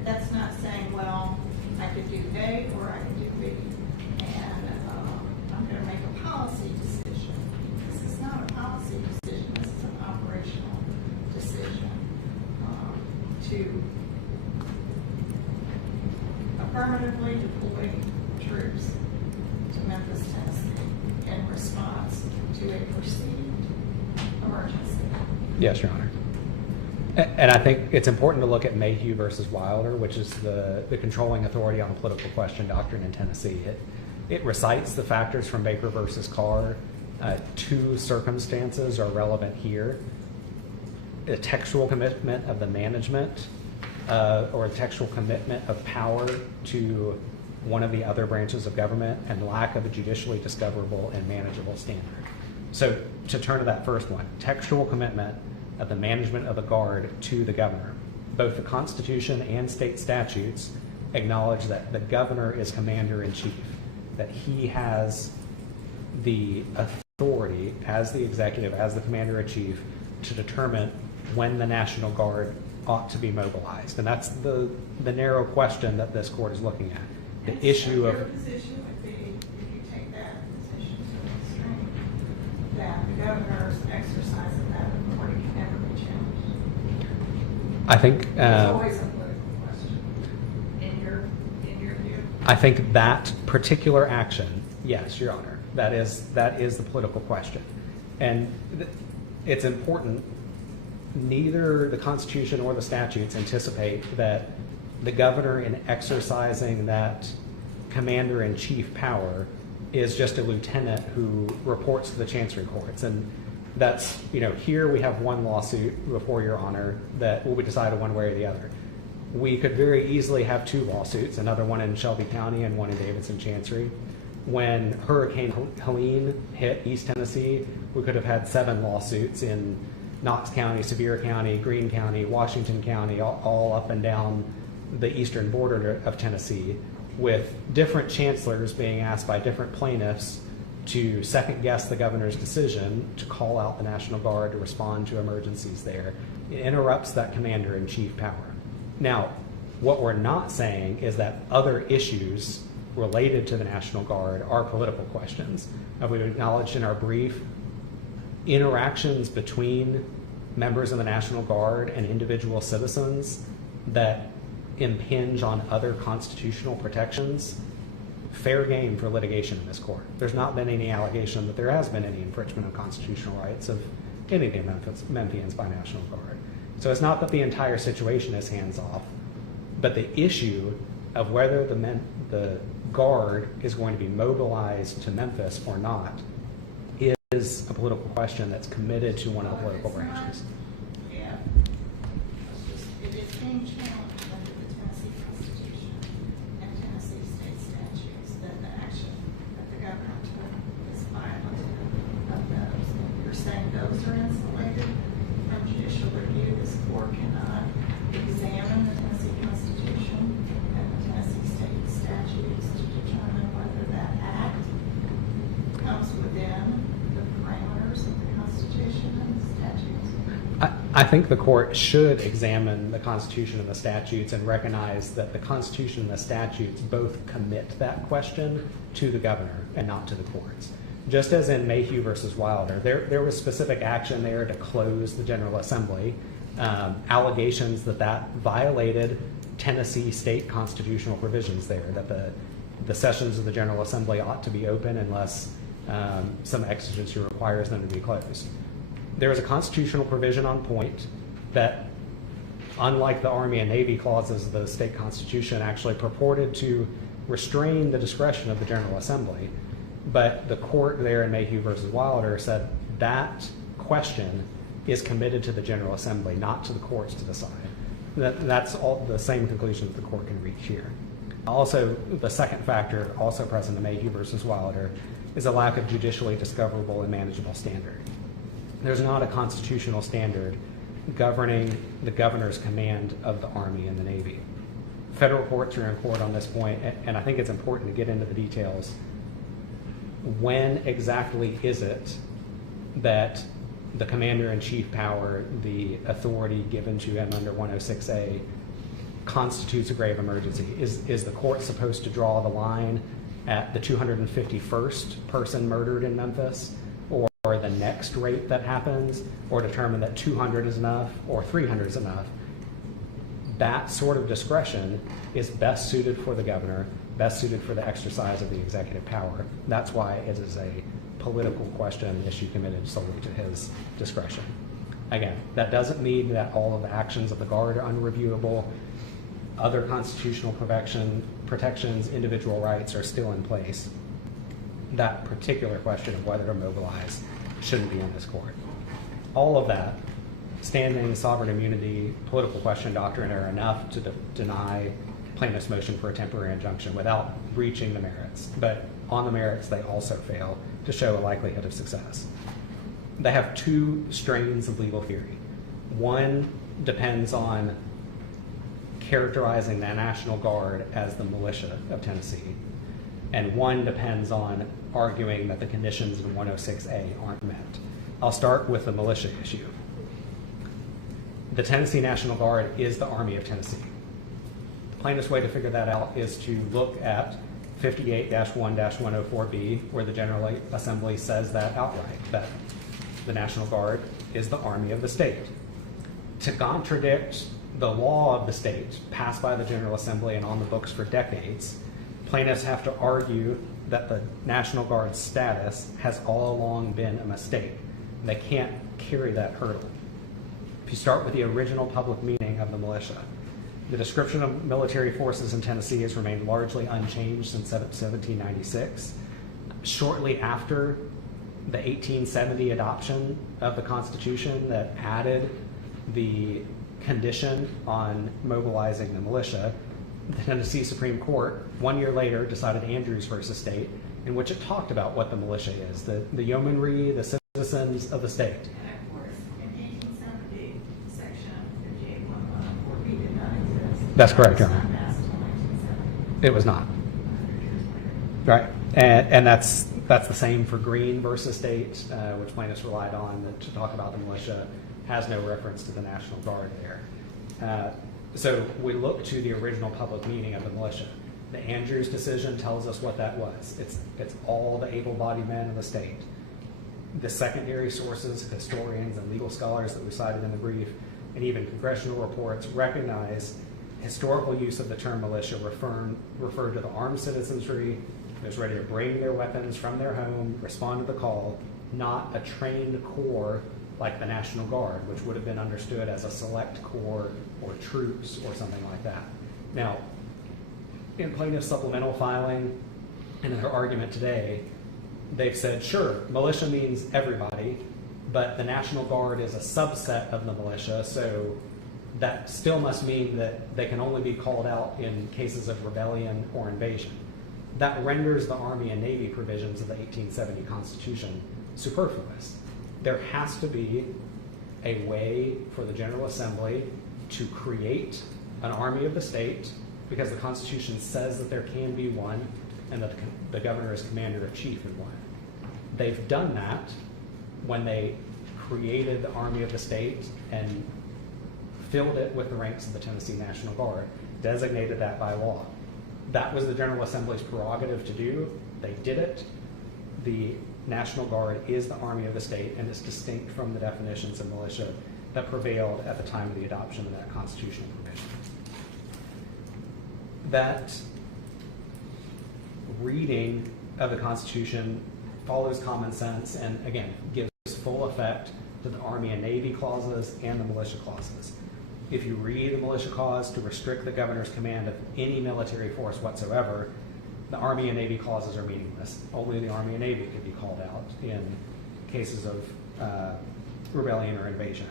That's not saying, well, I could do A or I could do B. And I'm going to make a policy decision to affirmatively deploy troops to Memphis, Tennessee in response to a perceived emergency. Yes, Your Honor. And I think it's important to look at Mayhew versus Wilder, which is the controlling authority on the political question doctrine in Tennessee. It recites the factors from Baker versus Carr. Two circumstances are relevant here. A textual commitment of the management or a textual commitment of power to one of the other branches of government and lack of a judicially discoverable and manageable standard. So to turn to that first one, textual commitment of the management of the Guard to the governor. Both the Constitution and state statutes acknowledge that the governor is commander-in-chief, that he has the authority as the executive, as the commander-in-chief, to determine when the National Guard ought to be mobilized. And that's the narrow question that this court is looking at. The And issue so of... your position would be, if you take that position to the extreme, that the governor's exercise of that authority can never be challenged. I think... It's always a political question, in your view. I think that particular action, yes, Your Honor, that is the political question. And it's important, neither the Constitution or the statutes anticipate that the governor, in exercising that commander-in-chief power, is just a lieutenant who reports to the chancery courts. And that's, here we have one lawsuit before Your Honor that will be decided one way or the other. We could very easily have two lawsuits, another one in Shelby County and one in Davidson Chancery. When Hurricane Helene hit East Tennessee, we could have had 7 lawsuits in Knox County, Sevier County, Greene County, Washington County, all up and down the eastern border of Tennessee, with different chancellors being asked by different plaintiffs to second guess the governor's decision to call out the National Guard to respond to emergencies there. It interrupts that commander-in-chief power. Now, what we're not saying is that other issues related to the National Guard are political questions. We've acknowledged in our brief interactions between members of the National Guard and individual citizens that impinge on other constitutional protections. Fair game for litigation in this court. There's not been any allegation that there has been any infringement of constitutional rights of any of the Memphians by National Guard. So it's not that the entire situation is hands-off, but the issue of whether the Guard is going to be mobilized to Memphis or not is a political question that's committed to one of the political branches. Yeah. It is being challenged under the Tennessee Constitution and Tennessee state statutes that the action that the governor took is violative of those. You're saying those are insulated from judicial review. This court cannot examine the Tennessee Constitution and the Tennessee state statutes to determine whether that act comes within the parameters of the Constitution and the statutes. I think the court should examine the Constitution and the statutes and recognize that the Constitution and the statutes both commit that question to the governor and not to the courts. Just as in Mayhew versus Wilder, there was specific action there to close the General Assembly, allegations that violated Tennessee state constitutional provisions there, that the sessions of the General Assembly ought to be open unless some exigency requires them to be closed. There is a constitutional provision on point that, unlike the Army and Navy clauses of the state constitution, actually purported to restrain the discretion of the General Assembly. But the court there in Mayhew versus Wilder said that question is committed to the General Assembly, not to the courts to decide. That's all the same conclusion that the court can reach here. Also, the second factor, also present in Mayhew versus Wilder, is a lack of judicially discoverable and manageable standard. There's not a constitutional standard governing the governor's command of the Army and the Navy. Federal courts are in court on this point, and I think it's important to get into the details. When exactly is it that the commander-in-chief power, the authority given to him under 106A, constitutes a grave emergency? Is the court supposed to draw the line at the 251st person murdered in Memphis, or the next rape that happens, or determine that 200 is enough or 300 is enough? that sort of discretion is best suited for the governor, best suited for the exercise of the executive power. That's why it is a political question issue committed solely to his discretion. Again, that doesn't mean that all of the actions of the Guard are unreviewable. Other constitutional protections, individual rights are still in place. That particular question of whether to mobilize shouldn't be in this court. All of that, standing, sovereign immunity, political question doctrine are enough to deny plaintiff's motion for a temporary injunction without breaching the merits. But on the merits, they also fail to show a likelihood of success. They have two strains of legal theory. One depends on characterizing the National Guard as the militia of Tennessee, and one depends on arguing that the conditions in 106A aren't met. I'll start with the militia issue. The Tennessee National Guard is the Army of Tennessee. The plainest way to figure that out is to look at 58-1-104B, where the General Assembly says that outright, that the National Guard is the Army of the state. To contradict the law of the state passed by the General Assembly and on the books for decades, plaintiffs have to argue that the National Guard's status has all along been a mistake. They can't carry that hurdle. If you start with the original public meaning of the militia, the description of military forces in Tennessee has remained largely unchanged since 1796. Shortly after the 1870 adoption of the Constitution that added the condition on mobilizing the militia, the Tennessee Supreme Court, 1 year later, decided Andrews versus State, in which it talked about what the militia is, the yeomanry, the citizens of the state. And of course, in 1870, section 58-1-104B did not exist. That's correct, Your It was Honor. not passed until 1970. It was not. 100 years later. Right, and that's the same for Green versus State, which plaintiffs relied on to talk about the militia, has no reference to the National Guard there. So we look to the original public meaning of the militia. The Andrews decision tells us what that was. It's all the able-bodied men of the state. The secondary sources, historians and legal scholars that we cited in the brief, and even congressional reports recognize historical use of the term militia referred to the armed citizenry that was ready to bring their weapons from their home, respond to the call, not a trained corps like the National Guard, which would have been understood as a select corps or troops or something like that. Now, in plaintiff's supplemental filing and in their argument today, they've said, sure, militia means everybody, but the National Guard is a subset of the militia, so that still must mean that they can only be called out in cases of rebellion or invasion. That renders the Army and Navy provisions of the 1870 Constitution superfluous. There has to be a way for the General Assembly to create an army of the state, because the Constitution says that there can be one and that the governor is commander-in-chief in one. They've done that when they created the Army of the state and filled it with the ranks of the Tennessee National Guard, designated that by law. That was the General Assembly's prerogative to do. They did it. The National Guard is the Army of the state and is distinct from the definitions of militia that prevailed at the time of the adoption of that constitutional provision. That reading of the Constitution follows common sense and, again, gives full effect to the Army and Navy clauses and the militia clauses. If you read the militia clause to restrict the governor's command of any military force whatsoever, the Army and Navy clauses are meaningless. Only the Army and Navy could be called out in cases of rebellion or invasion.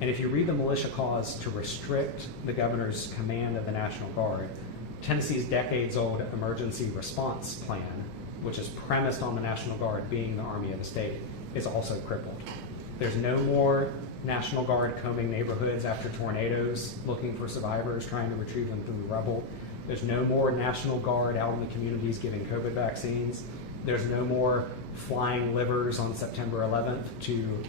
And if you read the militia clause to restrict the governor's command of the National Guard, Tennessee's decades-old emergency response plan, which is premised on the National Guard being the Army of the state, is also crippled. There's no more National Guard combing neighborhoods after tornadoes, looking for survivors, trying to retrieve them from the rubble. There's no more National Guard out in the communities giving COVID vaccines. There's no more flying livers on September 11th to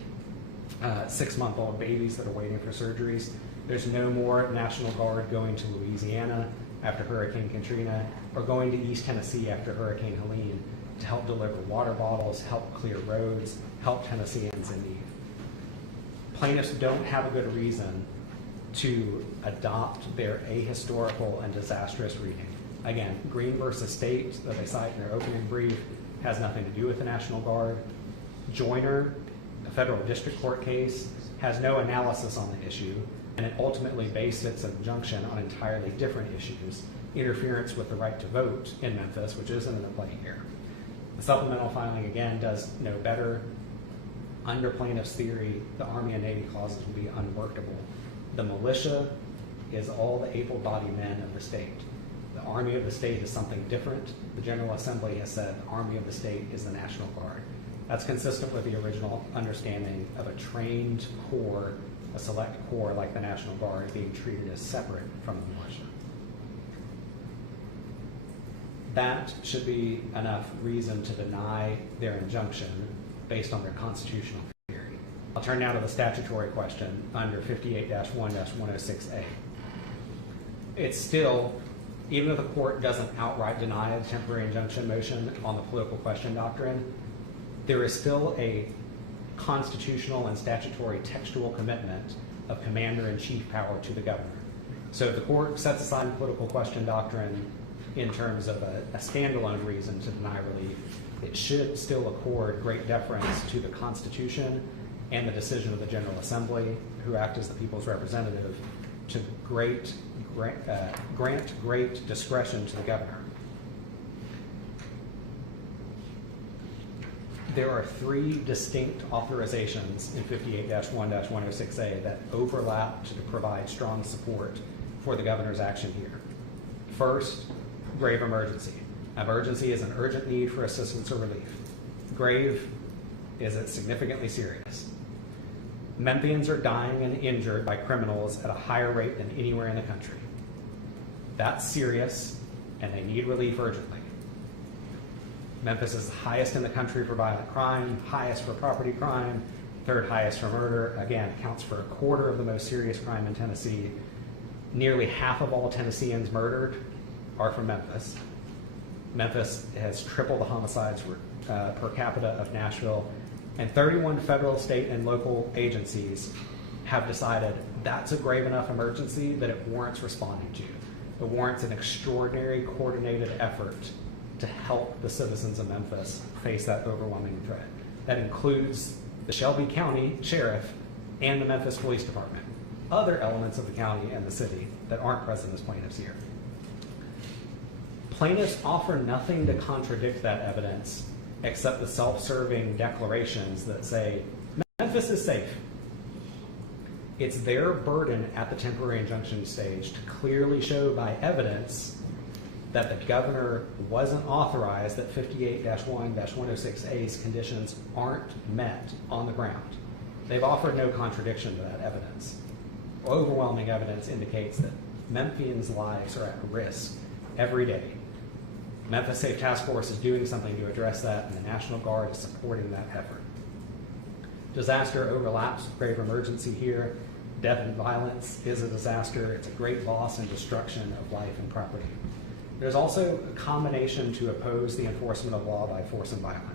6-month-old babies that are waiting for surgeries. There's no more National Guard going to Louisiana after Hurricane Katrina or going to East Tennessee after Hurricane Helene to help deliver water bottles, help clear roads, help Tennesseans in need. Plaintiffs don't have a good reason to adopt their ahistorical and disastrous reading. Again, Green versus State that they cite in their opening brief has nothing to do with the National Guard. Joyner, a federal district court case, has no analysis on the issue, and it ultimately based its injunction on entirely different issues, interference with the right to vote in Memphis, which isn't in play here. The supplemental filing, again, does no better. Under plaintiff's theory, the Army and Navy clauses will be unworkable. The militia is all the able-bodied men of the state. The Army of the state is something different. The General Assembly has said the Army of the state is the National Guard. That's consistent with the original understanding of a trained corps, a select corps like the National Guard, being treated as separate from the militia. That should be enough reason to deny their injunction based on their constitutional theory. I'll turn now to the statutory question under 58-1-106A. It's still, even if the court doesn't outright deny a temporary injunction motion on the political question doctrine, there is still a constitutional and statutory textual commitment of commander-in-chief power to the governor. So if the court sets aside the political question doctrine in terms of a standalone reason to deny relief, it should still accord great deference to the Constitution and the decision of the General Assembly, who act as the people's representative, to grant great discretion to the governor. There are three distinct authorizations in 58-1-106A that overlap to provide strong support for the governor's action here. First, grave emergency. Emergency is an urgent need for assistance or relief. Grave is it significantly serious. Memphians are dying and injured by criminals at a higher rate than anywhere in the country. That's serious, and they need relief urgently. Memphis is the highest in the country for violent crime, highest for property crime, third highest for murder. Again, counts for a quarter of the most serious crime in Tennessee. Nearly half of all Tennesseans murdered are from Memphis. Memphis has triple the homicides per capita of Nashville, and 31 federal, state, and local agencies have decided that's a grave enough emergency that it warrants responding to. It warrants an extraordinary coordinated effort to help the citizens of Memphis face that overwhelming threat. That includes the Shelby County Sheriff and the Memphis Police Department, other elements of the county and the city that aren't present as plaintiffs here. Plaintiffs offer nothing to contradict that evidence except the self-serving declarations that say, Memphis is safe. It's their burden at the temporary injunction stage to clearly show by evidence that the governor wasn't authorized, that 58-1-106A's conditions aren't met on the ground. They've offered no contradiction to that evidence. Overwhelming evidence indicates that Memphians' lives are at risk every day. Memphis Safe Task Force is doing something to address that, and the National Guard is supporting that effort. Disaster overlaps with grave emergency here. Death and violence is a disaster. It's a great loss and destruction of life and property. There's also a combination to oppose the enforcement of law by force and violence.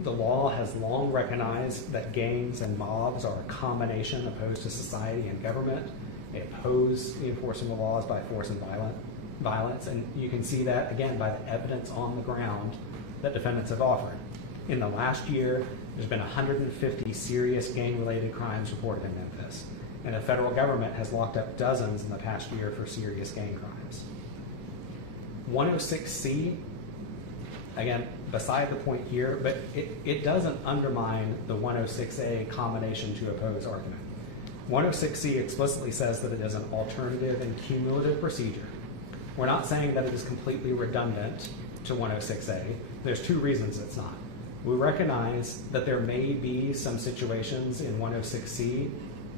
The law has long recognized that gangs and mobs are a combination opposed to society and government. They oppose the enforcement of laws by force and violence, and you can see that again by the evidence on the ground that defendants have offered. In the last year, there's been 150 serious gang-related crimes reported in Memphis, and the federal government has locked up dozens in the past year for serious gang crimes. 106C, again, beside the point here, but it doesn't undermine the 106A combination to oppose argument. 106C explicitly says that it is an alternative and cumulative procedure. We're not saying that it is completely redundant to 106A. There's two reasons it's not. We recognize that there may be some situations in 106C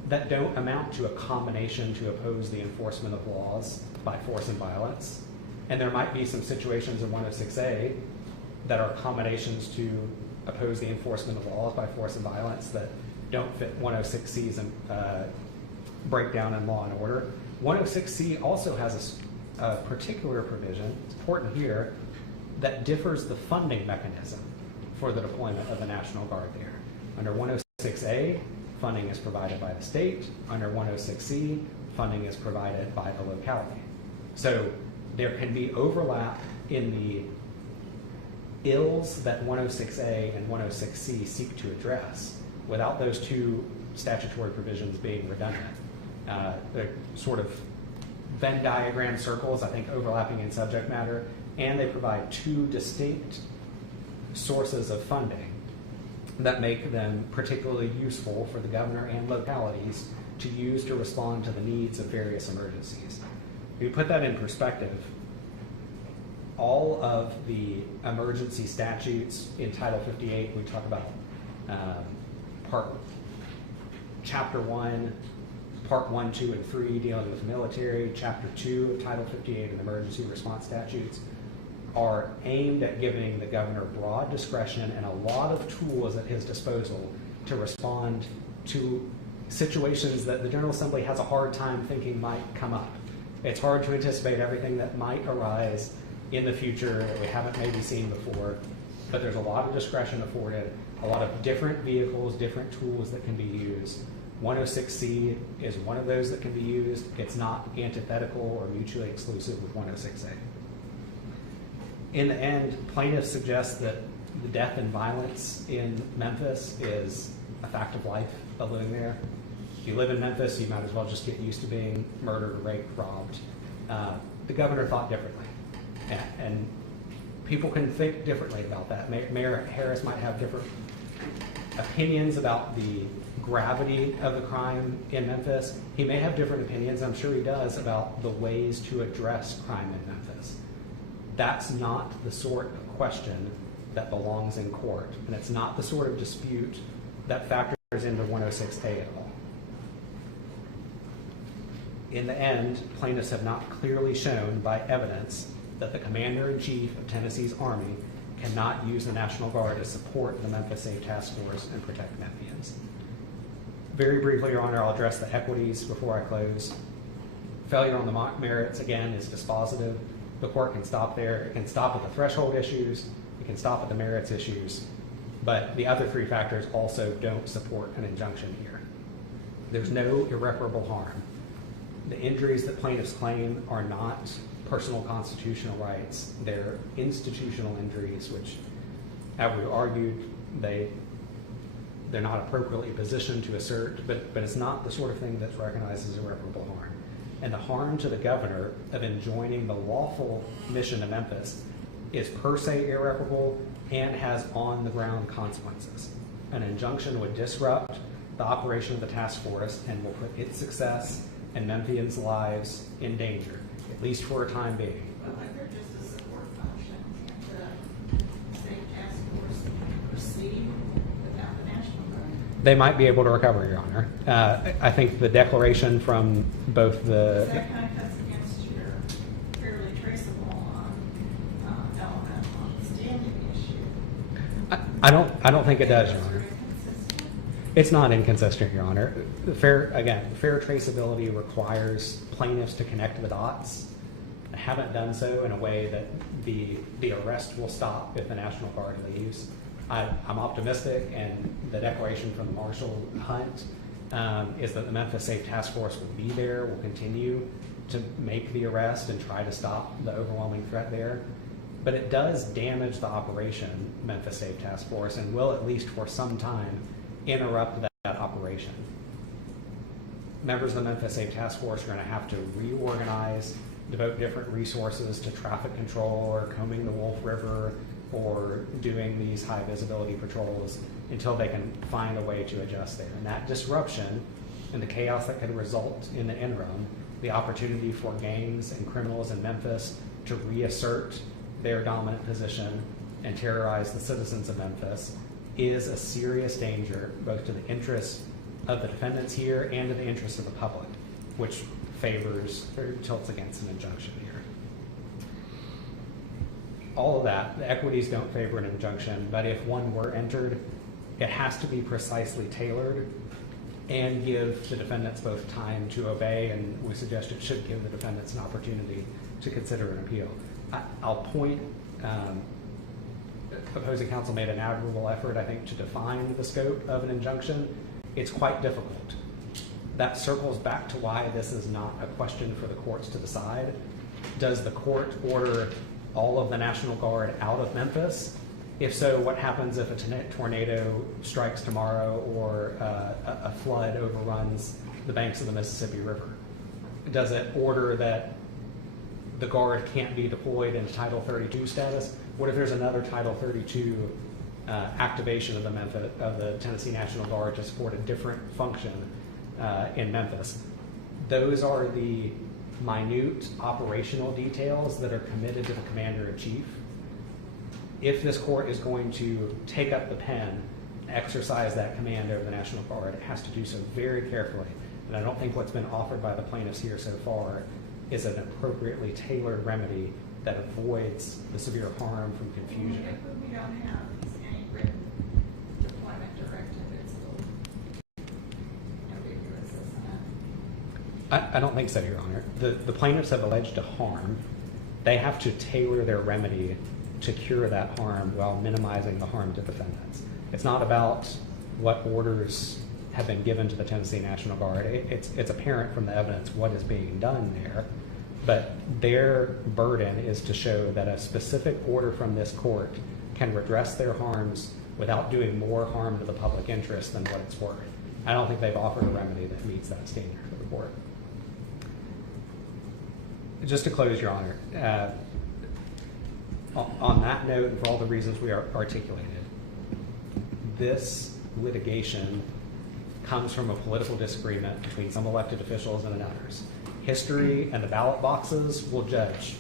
that don't amount to a combination to oppose the enforcement of laws by force and violence. And there might be some situations in 106A that are combinations to oppose the enforcement of laws by force and violence that don't fit 106C's breakdown in law and order. 106C also has a particular provision, it's important here, that differs the funding mechanism for the deployment of the National Guard there. Under 106 106A, funding is provided by the state. Under 106C, funding is provided by the locality. So there can be overlap in the ills that 106A and 106C seek to address without those two statutory provisions being redundant. They're sort of Venn diagram circles, I think, overlapping in subject matter, and they provide two distinct sources of funding that make them particularly useful for the governor and localities to use to respond to the needs of various emergencies. If you put that in perspective, all of the emergency statutes in Title 58, we talk about Chapter 1, Part 1, 2, and 3 dealing with military, Chapter 2 of Title 58 and emergency response statutes are aimed at giving the governor broad discretion and a lot of tools at his disposal to respond to situations that the General Assembly has a hard time thinking might come up. It's hard to anticipate everything that might arise in the future that we haven't maybe seen before, but there's a lot of discretion afforded, a lot of different vehicles, different tools that can be used. 106C is one of those that can be used. It's not antithetical or mutually exclusive with 106A. In the end, plaintiffs suggest that the death and violence in Memphis is a fact of life of living there. If you live in Memphis, you might as well just get used to being murdered, raped, robbed. The governor thought differently. And people can think differently about that. Mayor Harris might have different opinions about the gravity of the crime in Memphis. He may have different opinions, I'm sure he does, about the ways to address crime in Memphis. That's not the sort of question that belongs in court, and it's not the sort of dispute that factors into 106A at all. In the end, plaintiffs have not clearly shown by evidence that the Commander-in-Chief of Tennessee's Army cannot use the National Guard to support the Memphis Safe Task Force and protect Memphians. Very briefly, Your Honor, I'll address the equities before I close. Failure on the merits, again, is dispositive. The court can stop there. It can stop at the threshold issues. It can stop at the merits issues. But the other three factors also don't support an injunction here. There's no irreparable harm. The injuries that plaintiffs claim are not personal constitutional rights. They're institutional injuries, which, as we argued, they're not appropriately positioned to assert, but it's not the sort of thing that's recognized as irreparable harm. And the harm to the governor of enjoining the lawful mission to Memphis is per se irreparable and has on-the-ground consequences. An injunction would disrupt the operation of the task force and will put its success and Memphians' lives in danger, at least for a time being. Well, if they're just a support function, and the state task force can proceed without the National Guard. They might be able to recover, Your Honor. I think the declaration from both the... That kind of cuts against your fairly traceable element on the standing issue. I don't think it does, Your Honor. Sort of inconsistent. It's not inconsistent, Your Honor. Fair traceability requires plaintiffs to connect the dots. I haven't done so in a way that the arrest will stop if the National Guard leaves. I'm optimistic, and the declaration from the Marshal Hunt is that the Memphis Safe Task Force will be there, will continue to make the arrest and try to stop the overwhelming threat there. But it does damage the operation, Memphis Safe Task Force, and will, at least for some time, interrupt that operation. Members of the Memphis Safe Task Force are going to have to reorganize, devote different resources to traffic control or combing the Wolf River or doing these high visibility patrols until they can find a way to adjust there. And that disruption and the chaos that could result in the interim, the opportunity for gangs and criminals in Memphis to reassert their dominant position and terrorize the citizens of Memphis, is a serious danger both to the interests of the defendants here and to the interests of the public, which favors or tilts against an injunction here. All of that, the equities don't favor an injunction, but if one were entered, it has to be precisely tailored and give the defendants both time to obey, and we suggest it should give the defendants an opportunity to consider an appeal. I'll point opposing counsel made an admirable effort, I think, to define the scope of an injunction. It's quite difficult. That circles back to why this is not a question for the courts to decide. Does the court order all of the National Guard out of Memphis? If so, what happens if a tornado strikes tomorrow or a flood overruns the banks of the Mississippi River? Does it order that the Guard can't be deployed into Title 32 status? What if there's another Title 32 activation of the Tennessee National Guard to support a different function in Memphis? Those are the minute operational details that are committed to the Commander-in-Chief. If this court is going to take up the pen, exercise that command over the National Guard, it has to do so very carefully. And I don't think what's been offered by the plaintiffs here so far is an appropriately tailored remedy that avoids the severe harm from confusion. If we don't have any written deployment directive, it's a little ambiguous, isn't it? I don't think so, Your Honor. The plaintiffs have alleged a harm. They have to tailor their remedy to cure that harm while minimizing the harm to defendants. It's not about what orders have been given to the Tennessee National Guard. It's apparent from the evidence what is being done there, but their burden is to show that a specific order from this court can redress their harms without doing more harm to the public interest than what it's worth. I don't think they've offered a remedy that meets that standard for the court. Just to close, Your Honor, on that note, and for all the reasons we articulated, this litigation comes from a political disagreement between some elected officials and others. History and the ballot boxes will judge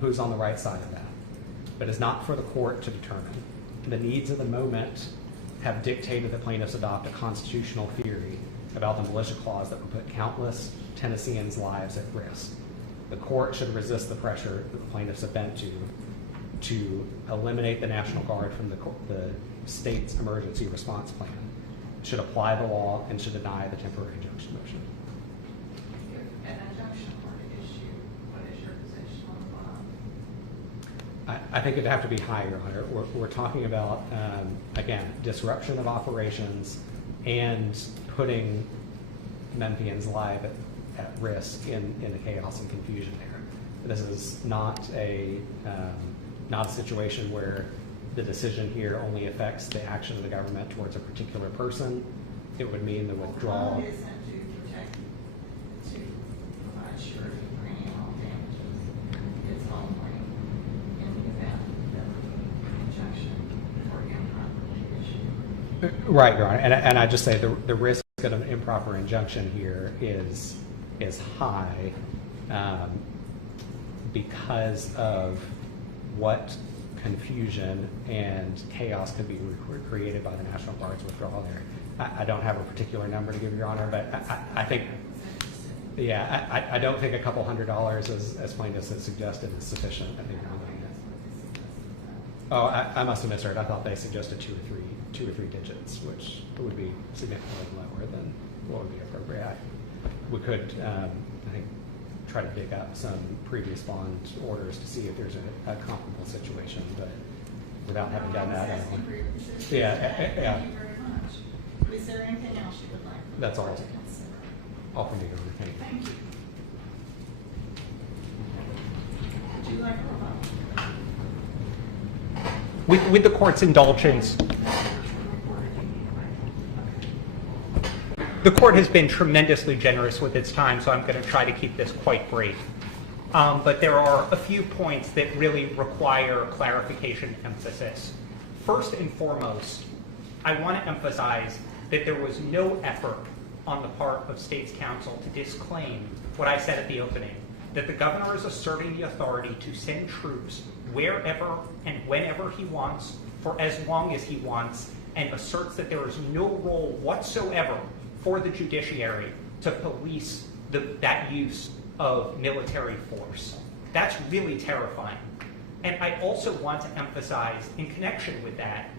who's on the right side of that, but it's not for the court to determine. The needs of the moment have dictated that plaintiffs adopt a constitutional theory about the militia clause that would put countless Tennesseans' lives at risk. The court should resist the pressure that the plaintiffs have bent to eliminate the National Guard from the state's emergency response plan, should apply the law, and should deny the temporary injunction motion. If an injunction were to issue, what is your position on the bond? I think it'd have to be higher, Your Honor. We're talking about, again, disruption of operations and putting Memphians' lives at risk in the chaos and confusion there. This is not a situation where the decision here only affects the action of the government towards a particular person. It would mean the withdrawal. The bond isn't to protect, to provide surety for any and all damages. It's only in the event that the injunction or improperly issued. Right, Your Honor. And I just say the risk of an improper injunction here is high because of what confusion and chaos could be created by the National Guard's withdrawal there. I don't have a particular number to give, Your Honor, but I think, yeah, I don't think a couple $100, as plaintiffs have suggested, is sufficient. I think oh, I must have misheard. I thought they suggested two or three digits, which would be significantly lower than what would be appropriate. We could, I think, try to dig up some previous bond orders to see if there's a comparable situation, but without having done that, Thank you very much. Is there anything else you would like for That's the board all. to consider? All from me, Your Honor. Thank you. Thank you. Would you like a vote? With the court's indulgence, the court has been tremendously generous with its time, so I'm going to try to keep this quite brief. But there are a few points that really require clarification and emphasis. First and foremost, I want to emphasize that there was no effort on the part of State's counsel to disclaim what I said at the opening, that the governor is asserting the authority to send troops wherever and whenever he wants, for as long as he wants, and asserts that there is no role whatsoever for the judiciary to police that use of military force. That's really terrifying. And I also want to emphasize, in connection with that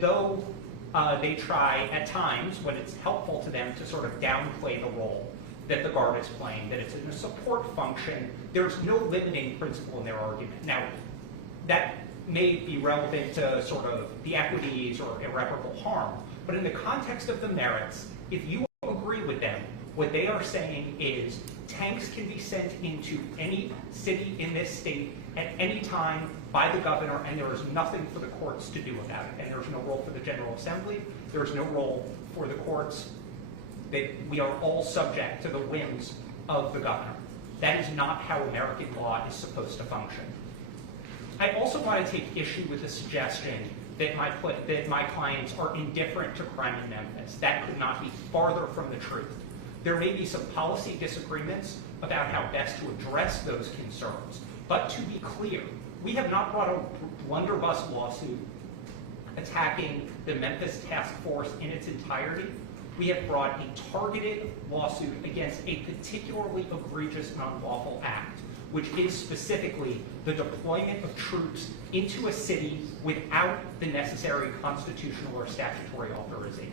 though they try at times, when it's helpful to them, to sort of downplay the role that the Guard is playing, that it's in a support function, there's no limiting principle in their argument. Now, that may be relevant to sort of the equities or irreparable harm, but in the context of the merits, if you agree with them, what they are saying is tanks can be sent into any city in this state at any time by the governor, and there is nothing for the courts to do about it. And there's no role for the General Assembly. There's no role for the courts. We are all subject to the whims of the governor. That is not how American law is supposed to function. I also want to take issue with the suggestion that my clients are indifferent to crime in Memphis. That could not be farther from the truth. There may be some policy disagreements about how best to address those concerns, but to be clear, we have not brought a blunderbuss lawsuit attacking the Memphis Task Force in its entirety. We have brought a targeted lawsuit against a particularly egregious and unlawful act, which is specifically the deployment of troops into a city without the necessary constitutional or statutory authorization.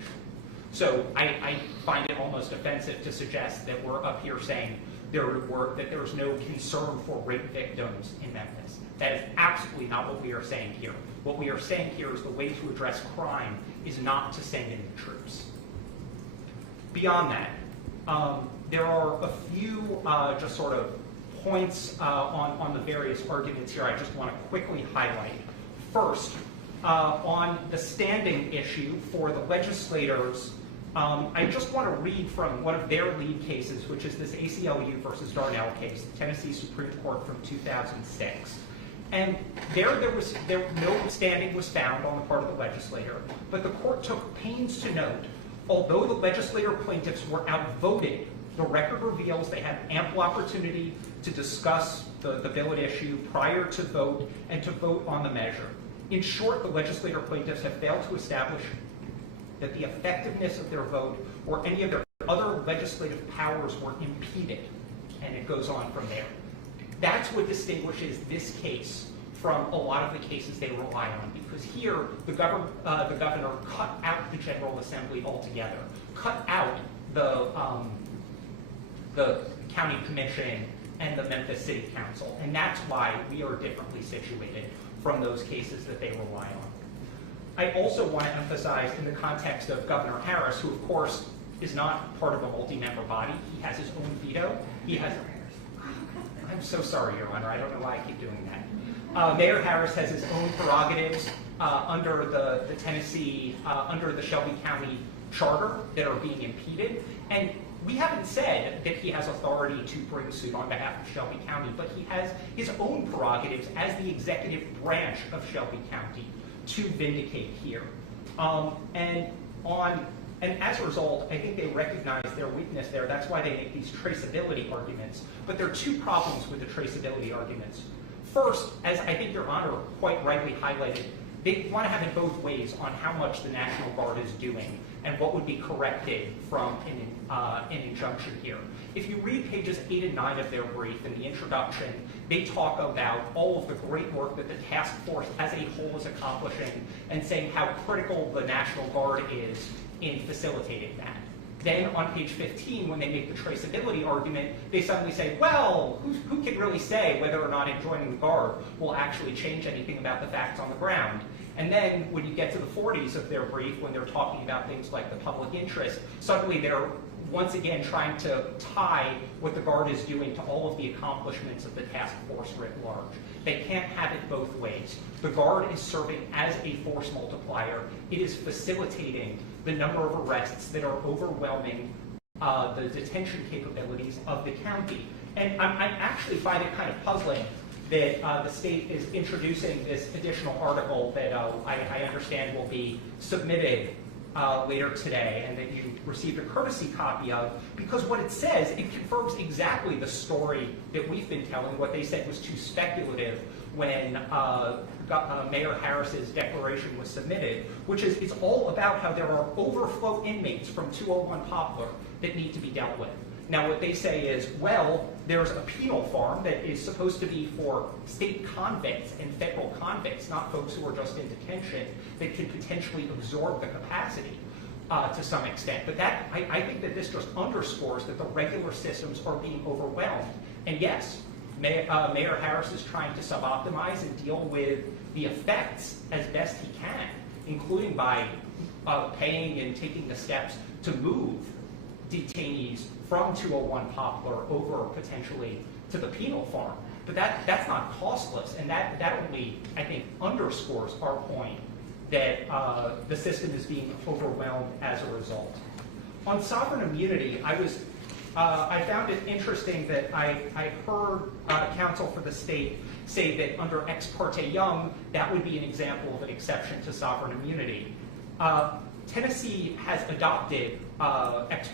So I find it almost offensive to suggest that we're up here saying that there's no concern for rape victims in Memphis. That is absolutely not what we are saying here. What we are saying here is the way to address crime is not to send in the troops. Beyond that, there are a few just sort of points on the various arguments here I just want to quickly highlight. First, on the standing issue for the legislators, I just want to read from one of their lead cases, which is this ACLU versus Darnell case, the Tennessee Supreme Court from 2006. And no standing was found on the part of the legislator, but the court took pains to note, although the legislator plaintiffs were outvoted, the record reveals they had ample opportunity to discuss the bill at issue prior to vote and to vote on the measure. In short, the legislator plaintiffs have failed to establish that the effectiveness of their vote or any of their other legislative powers were impeded, and it goes on from there. That's what distinguishes this case from a lot of the cases they rely on, because here the governor cut out the General Assembly altogether, cut out the county commission and the Memphis City Council, and that's why we are differently situated from those cases that they rely on. I also want to emphasize in the context of Governor Harris, who of course is not part of a multi-member body, he has his own veto. I'm so sorry, Your Honor, I don't know why I keep doing that. Mayor Harris has his own prerogatives under the Tennessee, under the Shelby County Charter that are being impeded, and we haven't said that he has authority to bring suit on behalf of Shelby County, but he has his own prerogatives as the executive branch of Shelby County to vindicate here. And as a result, I think they recognize their weakness there. That's why they make these traceability arguments. But there are two problems with the traceability arguments. First, as I think Your Honor quite rightly highlighted, they want to have it both ways on how much the National Guard is doing and what would be corrected from an injunction here. If you read pages 8 and 9 of their brief in the introduction, they talk about all of the great work that the task force as a whole is accomplishing and saying how critical the National Guard is in facilitating that. Then on page 15, when they make the traceability argument, they suddenly say, well, who can really say whether or not joining the Guard will actually change anything about the facts on the ground? And then when you get to the 40s of their brief, when they're talking about things like the public interest, suddenly they're once again trying to tie what the Guard is doing to all of the accomplishments of the task force writ large. They can't have it both ways. The Guard is serving as a force multiplier. It is facilitating the number of arrests that are overwhelming the detention capabilities of the county. And I actually find it kind of puzzling that the state is introducing this additional article that I understand will be submitted later today and that you received a courtesy copy of, because what it says, it confirms exactly the story that we've been telling. What they said was too speculative when Mayor Harris's declaration was submitted, which is it's all about how there are overflow inmates from 201 Poplar that need to be dealt with. Now what they say is, well, there's a penal farm that is supposed to be for state convicts and federal convicts, not folks who are just in detention, that can potentially absorb the capacity to some extent. But that, I think that this just underscores that the regular systems are being overwhelmed. And yes, Mayor Harris is trying to suboptimize and deal with the effects as best he can, including by paying and taking the steps to move detainees from 201 Poplar over potentially to the penal farm. But that's not costless, and that only, I think, underscores our point that the system is being overwhelmed as a result. On sovereign immunity, I found it interesting that I heard counsel for the state say that under Ex parte Young, that would be an example of an exception to sovereign immunity. Tennessee has adopted an Ex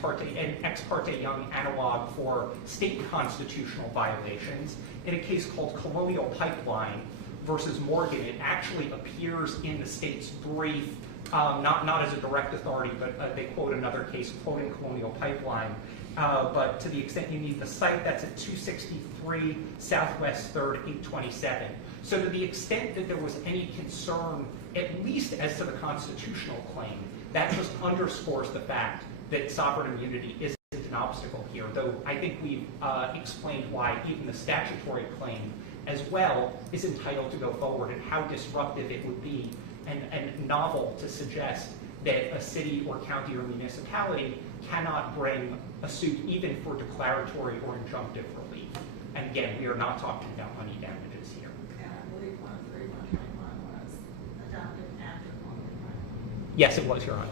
parte Young analog for state constitutional violations in a case called Colonial Pipeline versus Morgan. It actually appears in the state's brief, not as a direct authority, but they quote another case quoting Colonial Pipeline. But to the extent you need the site, that's at 263 Southwest 3rd, 827. So to the extent that there was any concern, at least as to the constitutional claim, that just underscores the fact that sovereign immunity isn't an obstacle here, though I think we've explained why even the statutory claim as well is entitled to go forward, and how disruptive it would be and novel to suggest that a city or county or municipality cannot bring a suit even for declaratory or injunctive relief. And again, we are not talking about money damages here. And I believe 13121 was adopted after Colonial Pipeline. Yes, it was, Your Honor.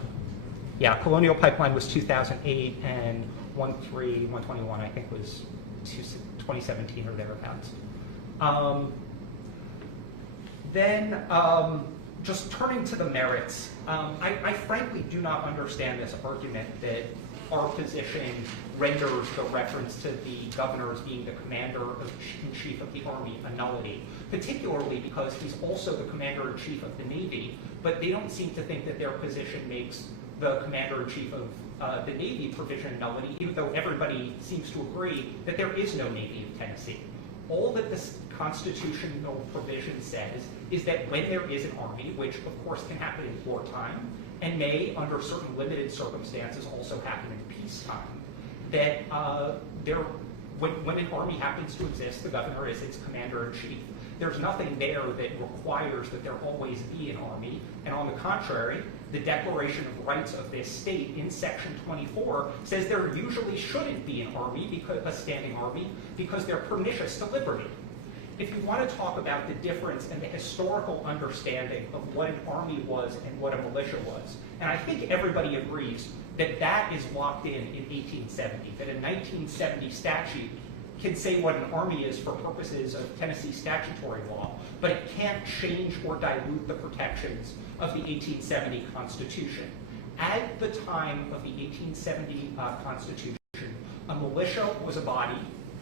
Yeah, Colonial Pipeline was 2008, and 13121 I think was 2017 or thereabouts. Just turning to the merits, I frankly do not understand this argument that our position renders the reference to the governor as being the commander-in-chief of the Army a nullity, particularly because he's also the commander-in-chief of the Navy, but they don't seem to think that their position makes the commander-in-chief of the Navy provision a nullity, even though everybody seems to agree that there is no Navy of Tennessee. All that this constitutional provision says is that when there is an army, which of course can happen in wartime, and may, under certain limited circumstances, also happen in peacetime, that when an army happens to exist, the governor is its commander-in-chief. There's nothing there that requires that there always be an army, and on the contrary, the Declaration of Rights of this state in Section 24 says there usually shouldn't be an army, a standing army, because they're pernicious to liberty. If you want to talk about the difference and the historical understanding of what an army was and what a militia was, and I think everybody agrees that that is locked in 1870, that a 1970 statute can say what an army is for purposes of Tennessee statutory law, but it can't change or dilute the protections of the 1870 Constitution. At the time of the 1870 Constitution, a militia was a body,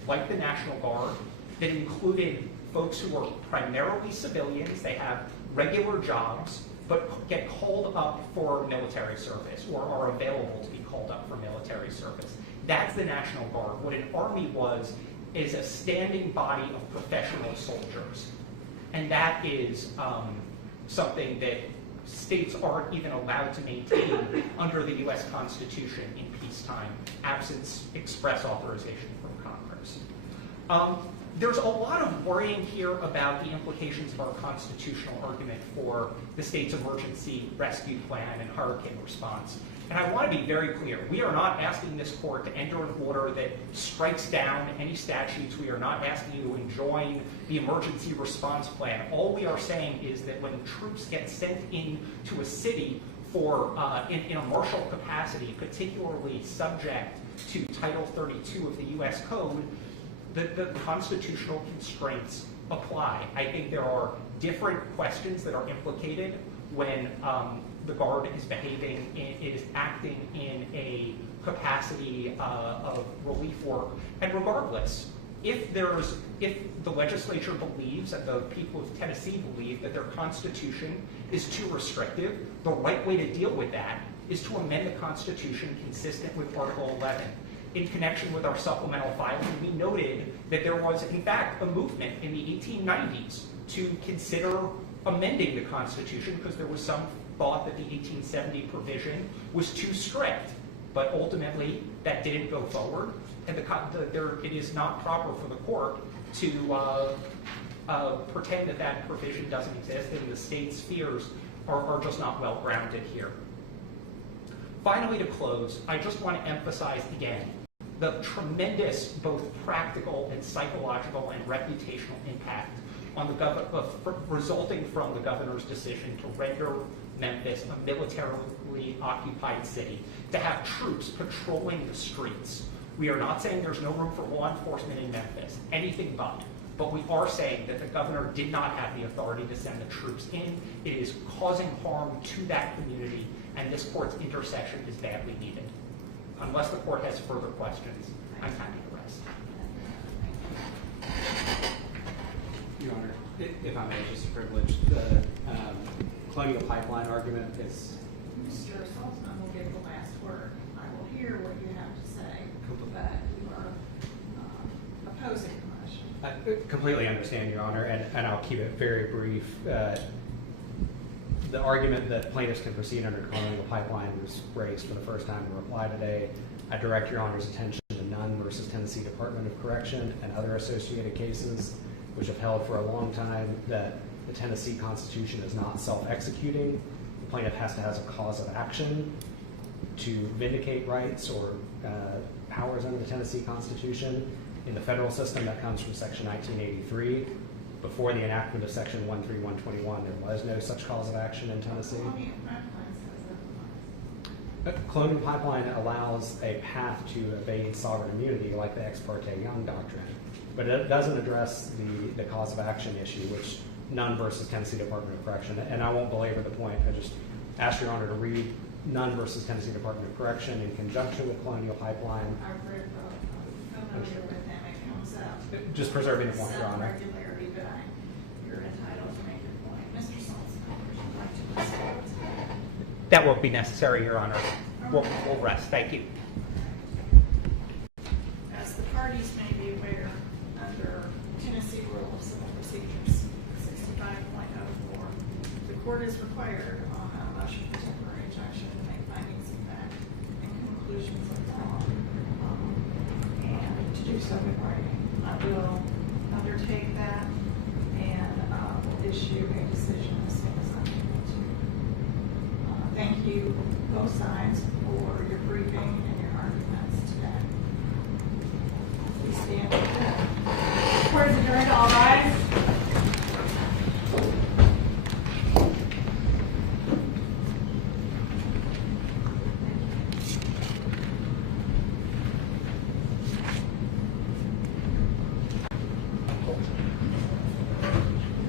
like the National Guard, that included folks who were primarily civilians. They have regular jobs, but get called up for military service or are available to be called up for military service. That's the National Guard. What an army was is a standing body of professional soldiers. And that is something that states aren't even allowed to maintain under the U.S. Constitution in peacetime, absent express authorization from Congress. There's a lot of worrying here about the implications of our constitutional argument for the state's emergency rescue plan and hurricane response. And I want to be very clear, we are not asking this court to enter an order that strikes down any statutes. We are not asking you to enjoin the emergency response plan. All we are saying is that when troops get sent into a city for in a martial capacity, particularly subject to Title 32 of the U.S. Code, the constitutional constraints apply. I think there are different questions that are implicated when the Guard is behaving, it is acting in a capacity of relief work. And regardless, if the legislature believes and the people of Tennessee believe that their constitution is too restrictive, the right way to deal with that is to amend the Constitution consistent with Article 11. In connection with our supplemental filing, we noted that there was, in fact, a movement in the 1890s to consider amending the Constitution because there was some thought that the 1870 provision was too strict. But ultimately, that didn't go forward, and it is not proper for the court to pretend that that provision doesn't exist, and the state's fears are just not well grounded here. Finally, to close, I just want to emphasize again the tremendous both practical and psychological and reputational impact on the resulting from the governor's decision to render Memphis a militarily occupied city, to have troops patrolling the streets. We are not saying there's no room for law enforcement in Memphis, anything but we are saying that the governor did not have the authority to send the troops in. It is causing harm to that community, and this court's intercession is badly needed. Unless the court has further questions, I'm happy to rest. Your Honor, if I may, just a privilege, the Colonial Pipeline argument is... Mr. Saltzman will give the last word. I will hear what you have to say, but you are opposing the motion. I completely understand, Your Honor, and I'll keep it very brief. The argument that plaintiffs can proceed under Colonial Pipeline was raised for the first time in reply today. I direct Your Honor's attention to Nunn versus Tennessee Department of Correction and other associated cases, which have held for a long time that the Tennessee Constitution is not self-executing. The plaintiff has to have a cause of action to vindicate rights or powers under the Tennessee Constitution. In the federal system, that comes from Section 1983. Before the enactment of Section 13121, there was no such cause of action in Tennessee. Colonial Pipeline allows a path to evade sovereign immunity like the Ex parte Young doctrine, but it doesn't address the cause of action issue, which Nunn versus Tennessee Department of Correction. And I won't belabor the point. I just ask Your Honor to read Nunn versus Tennessee Department of Correction in conjunction with Colonial Pipeline. I've read both. I'm familiar with them. It comes up. Just preserving the point, Your Honor. Regularity, but you're entitled to make your point. Mr. Saltzman, would you like to respond? That won't be necessary, Your Honor. We'll rest. Thank you. As the parties may be aware, under Tennessee Rule of Civil Procedures 65.04, the court is required on a motion for temporary injunction to make findings of fact and conclusions of law, and to do so in writing. I will undertake that and will issue a decision as soon as I'm able to. Thank you, both sides, for your briefing and your arguments today. We stand adjourned. Court is adjourned. All rise.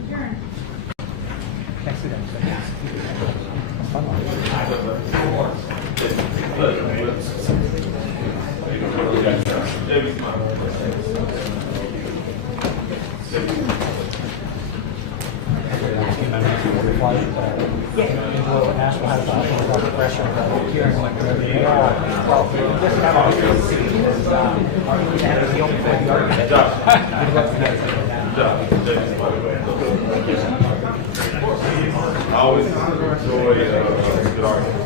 Adjourned. I always enjoy good arguments.